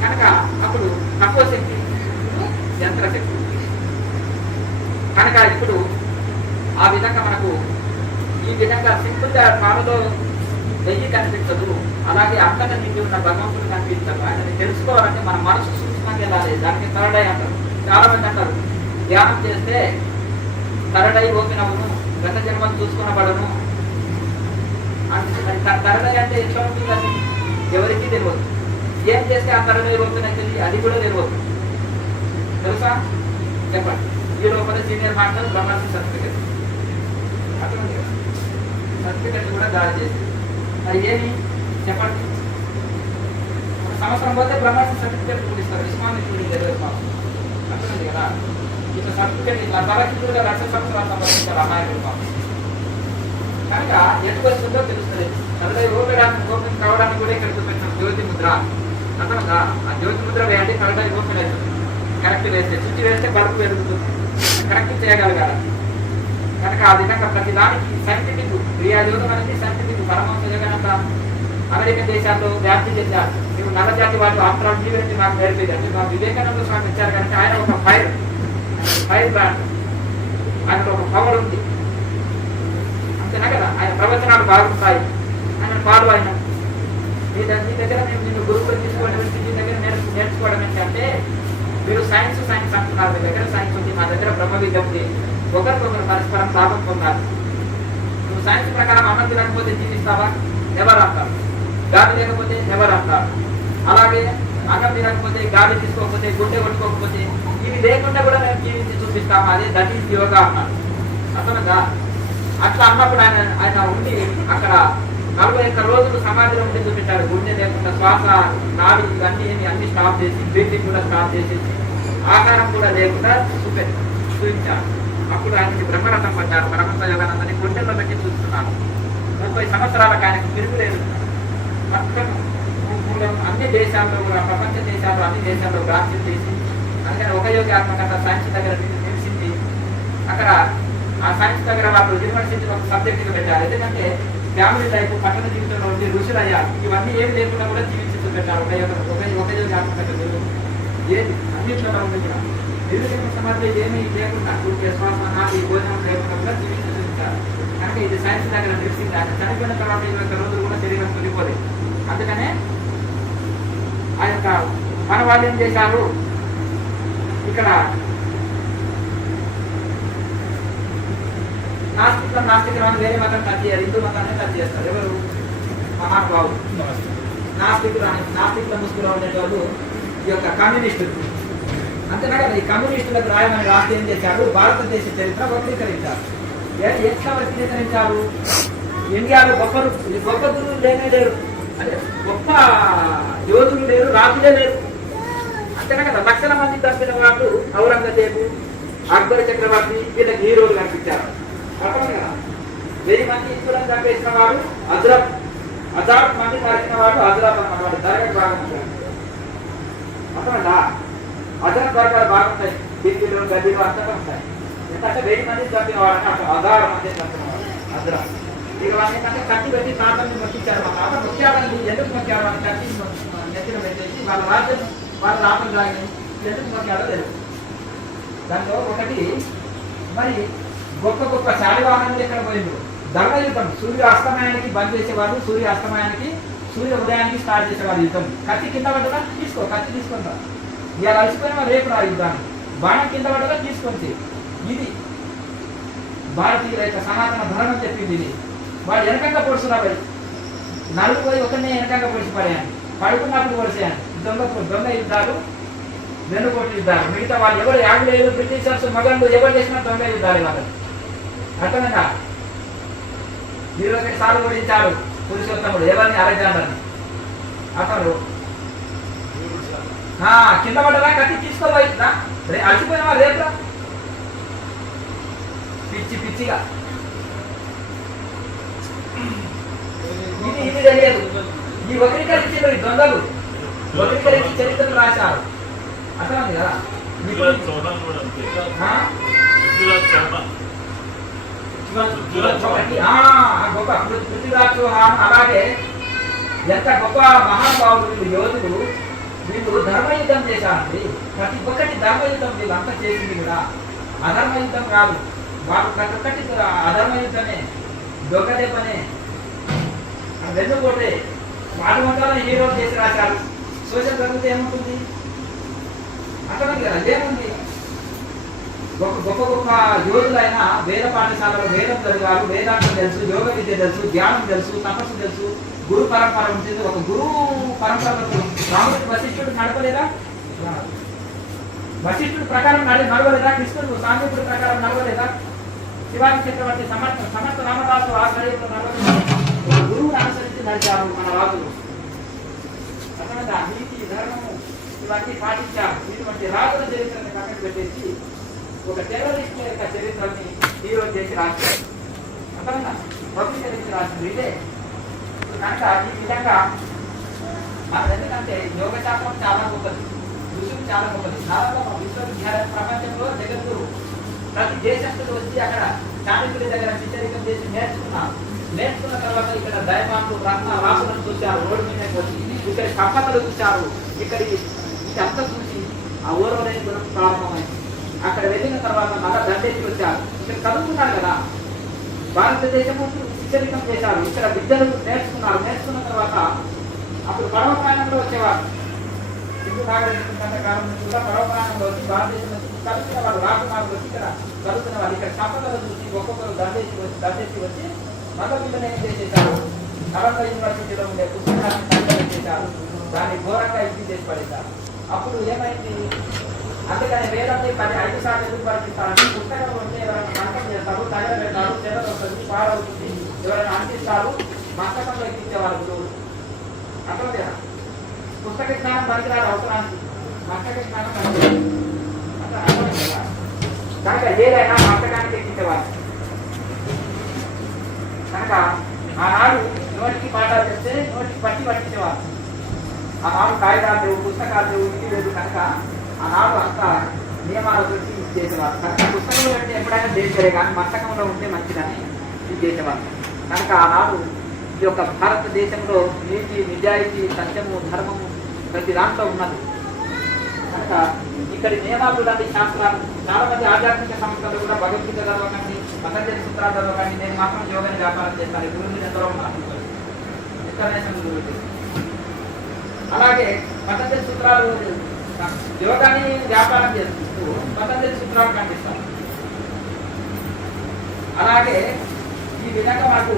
కనుక అప్పుడు తక్కువ శక్తి, యంత్రశక్తి. కనుక ఇప్పుడు ఆ విధంగా మనకు ఈ విధంగా సింపుల్ గా పాలలో నెయ్యి కనిపించదు, అలాగే అంతటా నిండి ఉన్న భగవంతుడు కనిపించదు. ఆయనని తెలుసుకోవాలంటే మన మనసు సూక్ష్మంగా వెళ్ళాలి. దానికి తరడై అంటారు. చాలా మంది అంటారు ధ్యానం చేస్తే తరడై ఓపెన్ అవును, గత జన్మను చూసుకునబడను అంటే. తరడై అంటే ఎట్లా ఉంటుంది? అది ఎవరికి తెలియదు. ఏం చేస్తే ఆ తరడై ఓపెన్ అవుతుంది అది కూడా తెలియదు. తెలుసా? చెప్పండి. ఈ లోపల సీనియర్ మాస్టర్ బ్రహ్మర్షి సర్టిఫికెట్ అటువంటి సర్టిఫికెట్ కూడా దాడి చేసింది. అది ఏమి చెప్పండి? ఒక సంవత్సరం పోతే బ్రహ్మర్షి సర్టిఫికెట్ కూడా ఇస్తారు. విశ్వామిత్రుడు అర్థమైంది కదా? ఇట్లా సర్టిఫికెట్ ఇట్లా తరచుగా 1,00,000 సంవత్సరాలు సంబంధించారు అమాయకుడు. కనుక ఎందుకు వస్తుందో తెలుస్తుంది. అందులో ఓపెన్ కావడానికి కూడా ఇక్కడ చూపించిన జ్యోతి ముద్ర అర్థమైందా? ఆ జ్యోతి ముద్ర వేయండి, కరెక్ట్గా ఓపెన్ అవుతుంది. కరెక్ట్ వేస్తే స్విచ్ వేస్తే బల్బు పెరుగుతుంది. కరెక్ట్ చేయగలగాలి. కనుక ఆ విధంగా ప్రతి దానికి సైంటిఫిక్ క్రియాయోగం అనేది సైంటిఫిక్. పరమహంస జగన్నాథ అమెరికన్ దేశాల్లో వ్యాప్తి చెందారు. మీరు నల్ల జాతి వాళ్ళు ఆఫ్టర్ గురించి నాకు నేర్పేది. మా వివేకానంద స్వామి ఇచ్చారు కనుక ఆయన ఒక ఫైర్ బ్రాండ్, ఆయనలో ఒక పవర్ ఉంది. అంతేనా కదా? ఆయన ప్రవచనాలు బాగుంటాయి, ఆయన ఫాలో అయినా. మీ దగ్గర మేము నిన్ను గురువులు తీసుకోవడం మీ దగ్గర నేర్చుకోవడం ఏంటంటే మీరు సైన్స్ అంటున్నారు. మీ దగ్గర సైన్స్ ఉంది, మా దగ్గర బ్రహ్మ విద్య ఉంది. ఒకరికొకరు పరస్పరం లాభం పొందాలి. నువ్వు సైన్స్ ప్రకారం అన్నం తినకపోతే జీవిస్తావా? ఎవరు అంటారు. గాలి లేకపోతే ఎవరు అంటారు. అలాగే అన్నం తినకపోతే, గాలి తీసుకోకపోతే, గుండె కొట్టుకోకపోతే, ఇవి లేకుండా కూడా నేను జీవించి చూపిస్తాను. ఇస్తాము అదే దట్ ఈజ్ యోగా అన్నాడు. అర్థమైందా? అట్లా అన్నప్పుడు ఆయన ఉండి అక్కడ 41 రోజులు సమాధిలో ఉండి చూపించాడు. గుండె లేకుండా శ్వాస నాడు అన్ని స్టాప్ చేసి బ్రీతింగ్ కూడా స్టాప్ చేసేసి ఆకారం కూడా లేకుండా చూపించారు. అప్పుడు ఆయనకి బ్రహ్మరథం పడ్డారు. పరమంత యోగానందని గుండెల్లో పెట్టి చూస్తున్నాను. 30 సంవత్సరాలకు ఆయనకు తిరుగులేదు. మొత్తం అన్ని దేశాల్లో కూడా ప్రపంచ దేశాల్లో అన్ని దేశాల్లో బ్రాంచీలు చేసి అందుకని ఒక యోగాత్మక సైన్స్ దగ్గర నిలిచింది. అక్కడ ఆ సైన్స్ దగ్గర వాళ్ళు యూనివర్సిటీలో ఒక సబ్జెక్టుగా పెట్టారు. ఎందుకంటే ఫ్యామిలీ లైఫ్ పట్టణ జీవితంలో ఉండి ఋషులు అయ్యారు. ఇవన్నీ ఏం లేకుండా కూడా జీవించుతూ పెట్టారు. ఒక యోగాత్మక ఏది అన్నింటిలో ఉంది కూడా నిర్విఘ్న సమాధిలో ఏమీ లేకుండా శ్వాస నాది భోజనం లేకుండా కూడా జీవించుతూ ఉంటారు. కనుక ఇది సైన్స్ దగ్గర తెలిసింది. ఆయన చనిపోయిన తర్వాత 21 రోజులు కూడా శరీరం తొలిపోలేదు. అందుకనే ఆ యొక్క మన వాళ్ళు ఏం చేశారు, ఇక్కడ నాస్తికులను వేరే మతం టచ్ చేయాలి, హిందూ మతాన్ని టచ్ చేస్తారు. ఎవరు? మహానుభావులు నాస్తికుల ముసుగులో ఉండేవాళ్ళు ఈ యొక్క కమ్యూనిస్టులు. అంతేనా కదా? ఈ కమ్యూనిస్టులకు రాయమని రాస్తే ఏం చేశారు, భారతదేశ చరిత్ర వక్రీకరించారు. ఎట్లా వక్రీకరించారు? ఇండియాలో గొప్ప గురువులు లేనే లేరు, అంటే గొప్ప యోధులు లేరు, రాజులే లేరు. అంతేనా కదా? లక్షల మంది తప్పిన వాళ్ళు ఔరంగజేబు, అక్బర్ చక్రవర్తి వీళ్ళకి హీరోలు కనిపించారు. అర్థం కదా? 1000 మంది ఇంకులను చంపేసిన వాడు అజ్రఫ్, 1000 మంది నరికిన వాడు అజ్రఫ్ అన్నవాడు. దర్గా బాగుంటాయి. అర్థమైందా? అజ్రఫ్ దర్గాలు బాగుంటాయి, ఢిల్లీలో గల్లీలో అంతా ఉంటాయి. ఎందుకంటే 1000 మంది చంపిన వాడని అక్కడ 1000 మంది చంపిన వాడు అజ్రఫ్. ఇక వాళ్ళేంటంటే కత్తి పెట్టి తాతని మొక్కించారు. మా తాత మొక్కాలని ఎందుకు మొక్కారు అని కత్తి నెత్తిన పెట్టేసి వాళ్ళ రాజ్యం వాళ్ళ రామం రాని ఎందుకు మొక్కాడో లేదు. దాంట్లో ఒకటి మరి గొప్ప శాలివాహనులు ఎక్కడ పోయిండు, ధర్మయుద్ధం. సూర్య అస్తమయానికి బంద్ చేసేవాడు, సూర్య అస్తమయానికి సూర్య ఉదయానికి స్టార్ట్ చేసేవాడు యుద్ధం. కత్తి కింద పడ్డదా తీసుకో, కత్తి తీసుకుంటా. ఇలా అలసిపోయినా రేపు రా యుద్ధాన్ని. బాణం కింద పడ్డదా తీసుకొని. ఇది భారతీయుల యొక్క సనాతన ధర్మం చెప్పింది. ఇది వాడు వెనకంగా పొడుస్తున్నా పోయి నలుగు పోయి ఒకరిని వెనకంగా పొడిచి పడేయాలి, పడుకున్నప్పుడు పొడిచేయాలి. దొంగ యుద్ధాలు, వెన్నుపోటు యుద్ధాలు. మిగతా వాళ్ళు ఎవరు ఆంగ్లేయులు, బ్రిటిషర్స్, మొఘలు ఎవరు చేసినా దొంగ యుద్ధాలు వాళ్ళు. అర్థమైందా? 21 సార్లు ఓడించారు పురుషోత్తముడు ఎవరిని? అలెగ్జాండర్ని. అతను కింద పడ్డదా కత్తి తీసుకోబోయిందా, అలసిపోయినా రేపురా పిచ్చిగా. ఇది తెలియదు. ఈ వక్రీకరించారు ఈ దొంగలు, వక్రీకరించి చరిత్రను రాశారు. అర్థమైంది కదా? గొప్ప పృథ్వీరాజ్ చౌహాన్ అలాగే ఎంత గొప్ప మహానుభావులు వీళ్ళు, యోధులు. వీళ్ళు ధర్మయుద్ధం చేశారండి. ప్రతి ఒక్కటి ధర్మయుద్ధం. వీళ్ళంతా చేసింది కూడా అధర్మయుద్ధం కాదు. వాళ్ళు ప్రతి ఒక్కటి అధర్మయుద్ధమే, దొంగదెబ్బనే, వెన్నుపోటే. వాటి వంటలను హీరోలు చేసి రాశారు. సోషల్ జరిగితే ఏముంటుంది? అర్థమైంది కదా? ఏముంది? గొప్ప యోధులైన వేద పాఠశాలలో వేదం చదివారు, వేదాంతం తెలుసు, యోగ విద్య తెలుసు, ధ్యానం తెలుసు, తపస్సు తెలుసు, గురు పరంపర ఉంటుంది. ఒక గురువు పరంపరలో రాముడికి వశిష్ఠుడు నడపలేదా? వశిష్ఠుడు ప్రకారం నడవలేదా? కృష్ణుడు సాంఘికుడి ప్రకారం నడవలేదా? శివాజీ చక్రవర్తి సమర్థ రామదాసు ఆశ్రయంలో నడవలేదా? గురువుని అనుసరించి నడిచారు మన రాజులు. అర్థమైందా? నీతి, ధర్మము ఇవన్నీ పాటించారు. ఇటువంటి రాజుల చరిత్రని పక్కన పెట్టేసి ఒక టెర్రరిస్ట్ యొక్క చరిత్రని హీరో చేసి రాశారు. అర్థమైనా? వక్రీకరించి రాసింది ఇదే. కనుక ఈ విధంగా మనం ఎందుకంటే యోగ శాస్త్రం చాలా గొప్పది, ఋషులు చాలా గొప్పది. భారతంలో విశ్వవిద్యాలయం ప్రపంచంలో జగద్గురు ప్రతి దేశస్తులు వచ్చి అక్కడ చాణక్యుడి దగ్గర శిష్యరికం చేసి నేర్చుకున్న తర్వాత ఇక్కడ దైవాలు రాసులను చూశారు, రోడ్డు మీద వచ్చి ఇక్కడ సంపదలు చూశారు. ఇదంతా చూసి ఆ ఊరవలే గుణం ప్రారంభమైంది. అక్కడ వెళ్ళిన తర్వాత మళ్ళా దండేసి వచ్చారు. ఇక్కడ చదువుకున్నారు కదా, భారతదేశము శిక్షరికం చేశారు. ఇక్కడ విద్యలు నేర్చుకున్నారు. నేర్చుకున్న తర్వాత అప్పుడు పడవ ప్రయాణంలో వచ్చేవారు. హిందూ నాగరికత కాలం నుంచి కూడా పడవ ప్రయాణంలో వచ్చి భారతదేశం నుంచి చదువుకున్న వాళ్ళు, రాకుమారులు వచ్చి ఇక్కడ చదువుతున్న వాళ్ళు ఇక్కడ సంపదలు చూసి ఒక్కొక్కరు దండేసి వచ్చి మళ్ళీ వీళ్ళని ఏం చేసేసారు, నలంద యూనివర్సిటీలో ఉండే పుస్తకాన్ని చేశారు. దాన్ని ఘోరంగా ఇది చేసి పడేశారు. అప్పుడు ఏమైంది, అందుకని వేదంతో 5 సార్లు ఎందుకు వర్తిస్తారంటే పుస్తకం ఉంటే ఎవరైనా మంత్రం చేస్తారు, తగలబెట్టారు, చెద వస్తుంది, పాడవుతుంది, ఎవరైనా అందిస్తారు, మస్తకంలో ఎక్కించేవారు గురువులు. అర్థమవుతుందా? పుస్తక జ్ఞానం పనికిరాదు అవసరానికి, మస్తక జ్ఞానం పనికిరాదు. అర్థమవుతుందా? కనుక ఏదైనా మస్తకానికి ఎక్కించేవారు. కనుక ఆనాడు నోటికి పాఠాలు చెప్తే నోటికి పట్టి పట్టించేవారు. ఆనాడు కాగితాలు లేవు, పుస్తకాలు లేవు, ఇంటి లేదు. కనుక ఆనాడు అంతా నియమాలు పెట్టి ఇది చేసేవారు. కనుక పుస్తకంలో పెట్టి ఎప్పుడైనా చేసేదే కానీ మస్తకంలో ఉంటే మంచిదని ఇది చేసేవారు. కనుక ఆనాడు ఈ యొక్క భారతదేశంలో నీతి, నిజాయితీ, సత్యము, ధర్మము ప్రతి దాంట్లో ఉన్నది. కనుక ఇక్కడి నియమాలు లాంటి శాస్త్రాలు చాలా మంది ఆధ్యాత్మిక సంస్థలు కూడా భగవద్గీత చదవకండి, పతంజలి సూత్రాలు చదవకండి, నేను మాత్రం యోగాని వ్యాపారం చేస్తాను, గురువు మీద ఎందరో ఇంటర్నేషనల్ గురువు. అలాగే పతంజలి సూత్రాలు యోగాని వ్యాపారం చేస్తూ పతంజలి సూత్రాలు కనిపిస్తాను. అలాగే ఈ విధంగా మనకు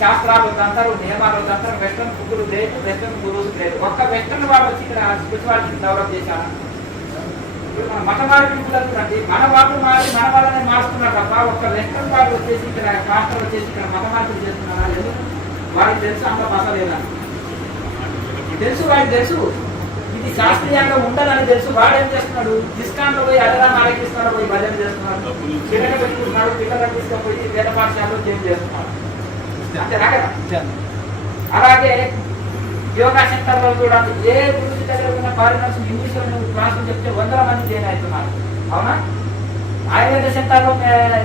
శాస్త్రాలు తంత్రాలు, నియమాలు తంత్రం, వెస్టర్న్ బుక్కులు లేదు, వెస్టర్న్ గురువులు లేదు. ఒక్క వెస్టర్న్ వాళ్ళు వచ్చి ఇక్కడ స్పిరిచువాలిటీ డెవలప్ చేశారు. ఇప్పుడు మన మత మార్పులు చూడండి, మన వాళ్ళు మారి మన వాళ్ళని మారుస్తున్నారు తప్ప ఒక్క వెస్టర్న్ వాళ్ళు వచ్చేసి ఇక్కడ మాస్టర్ వచ్చేసి ఇక్కడ మత మార్పులు చేస్తున్నారు. ఎందుకు? వారికి తెలుసు అంత పసలేదని తెలుసు, వాడికి తెలుసు ఇది శాస్త్రీయంగా ఉండదని తెలుసు. వాడు ఏం చేస్తున్నాడు? ఇస్కాన్లో పోయి అదరా నాలకిస్తున్నాడు, పోయి భజన చేస్తున్నాడు, పిల్లలు పెట్టుకుంటున్నాడు, పిల్లలను తీసుకుపోయి వేద పాఠశాలలో చేంజ్ చేస్తున్నాడు. అంతేనా కదా? అలాగే యోగా సెంటర్లో చూడండి, ఏ గురించి దగ్గర ఉన్న ఫారినర్స్ ఇంగ్లీష్లో క్లాసులు చెప్తే 100 మంది జాయిన్ అవుతున్నారు. అవునా? ఆయుర్వేద సెంటర్లో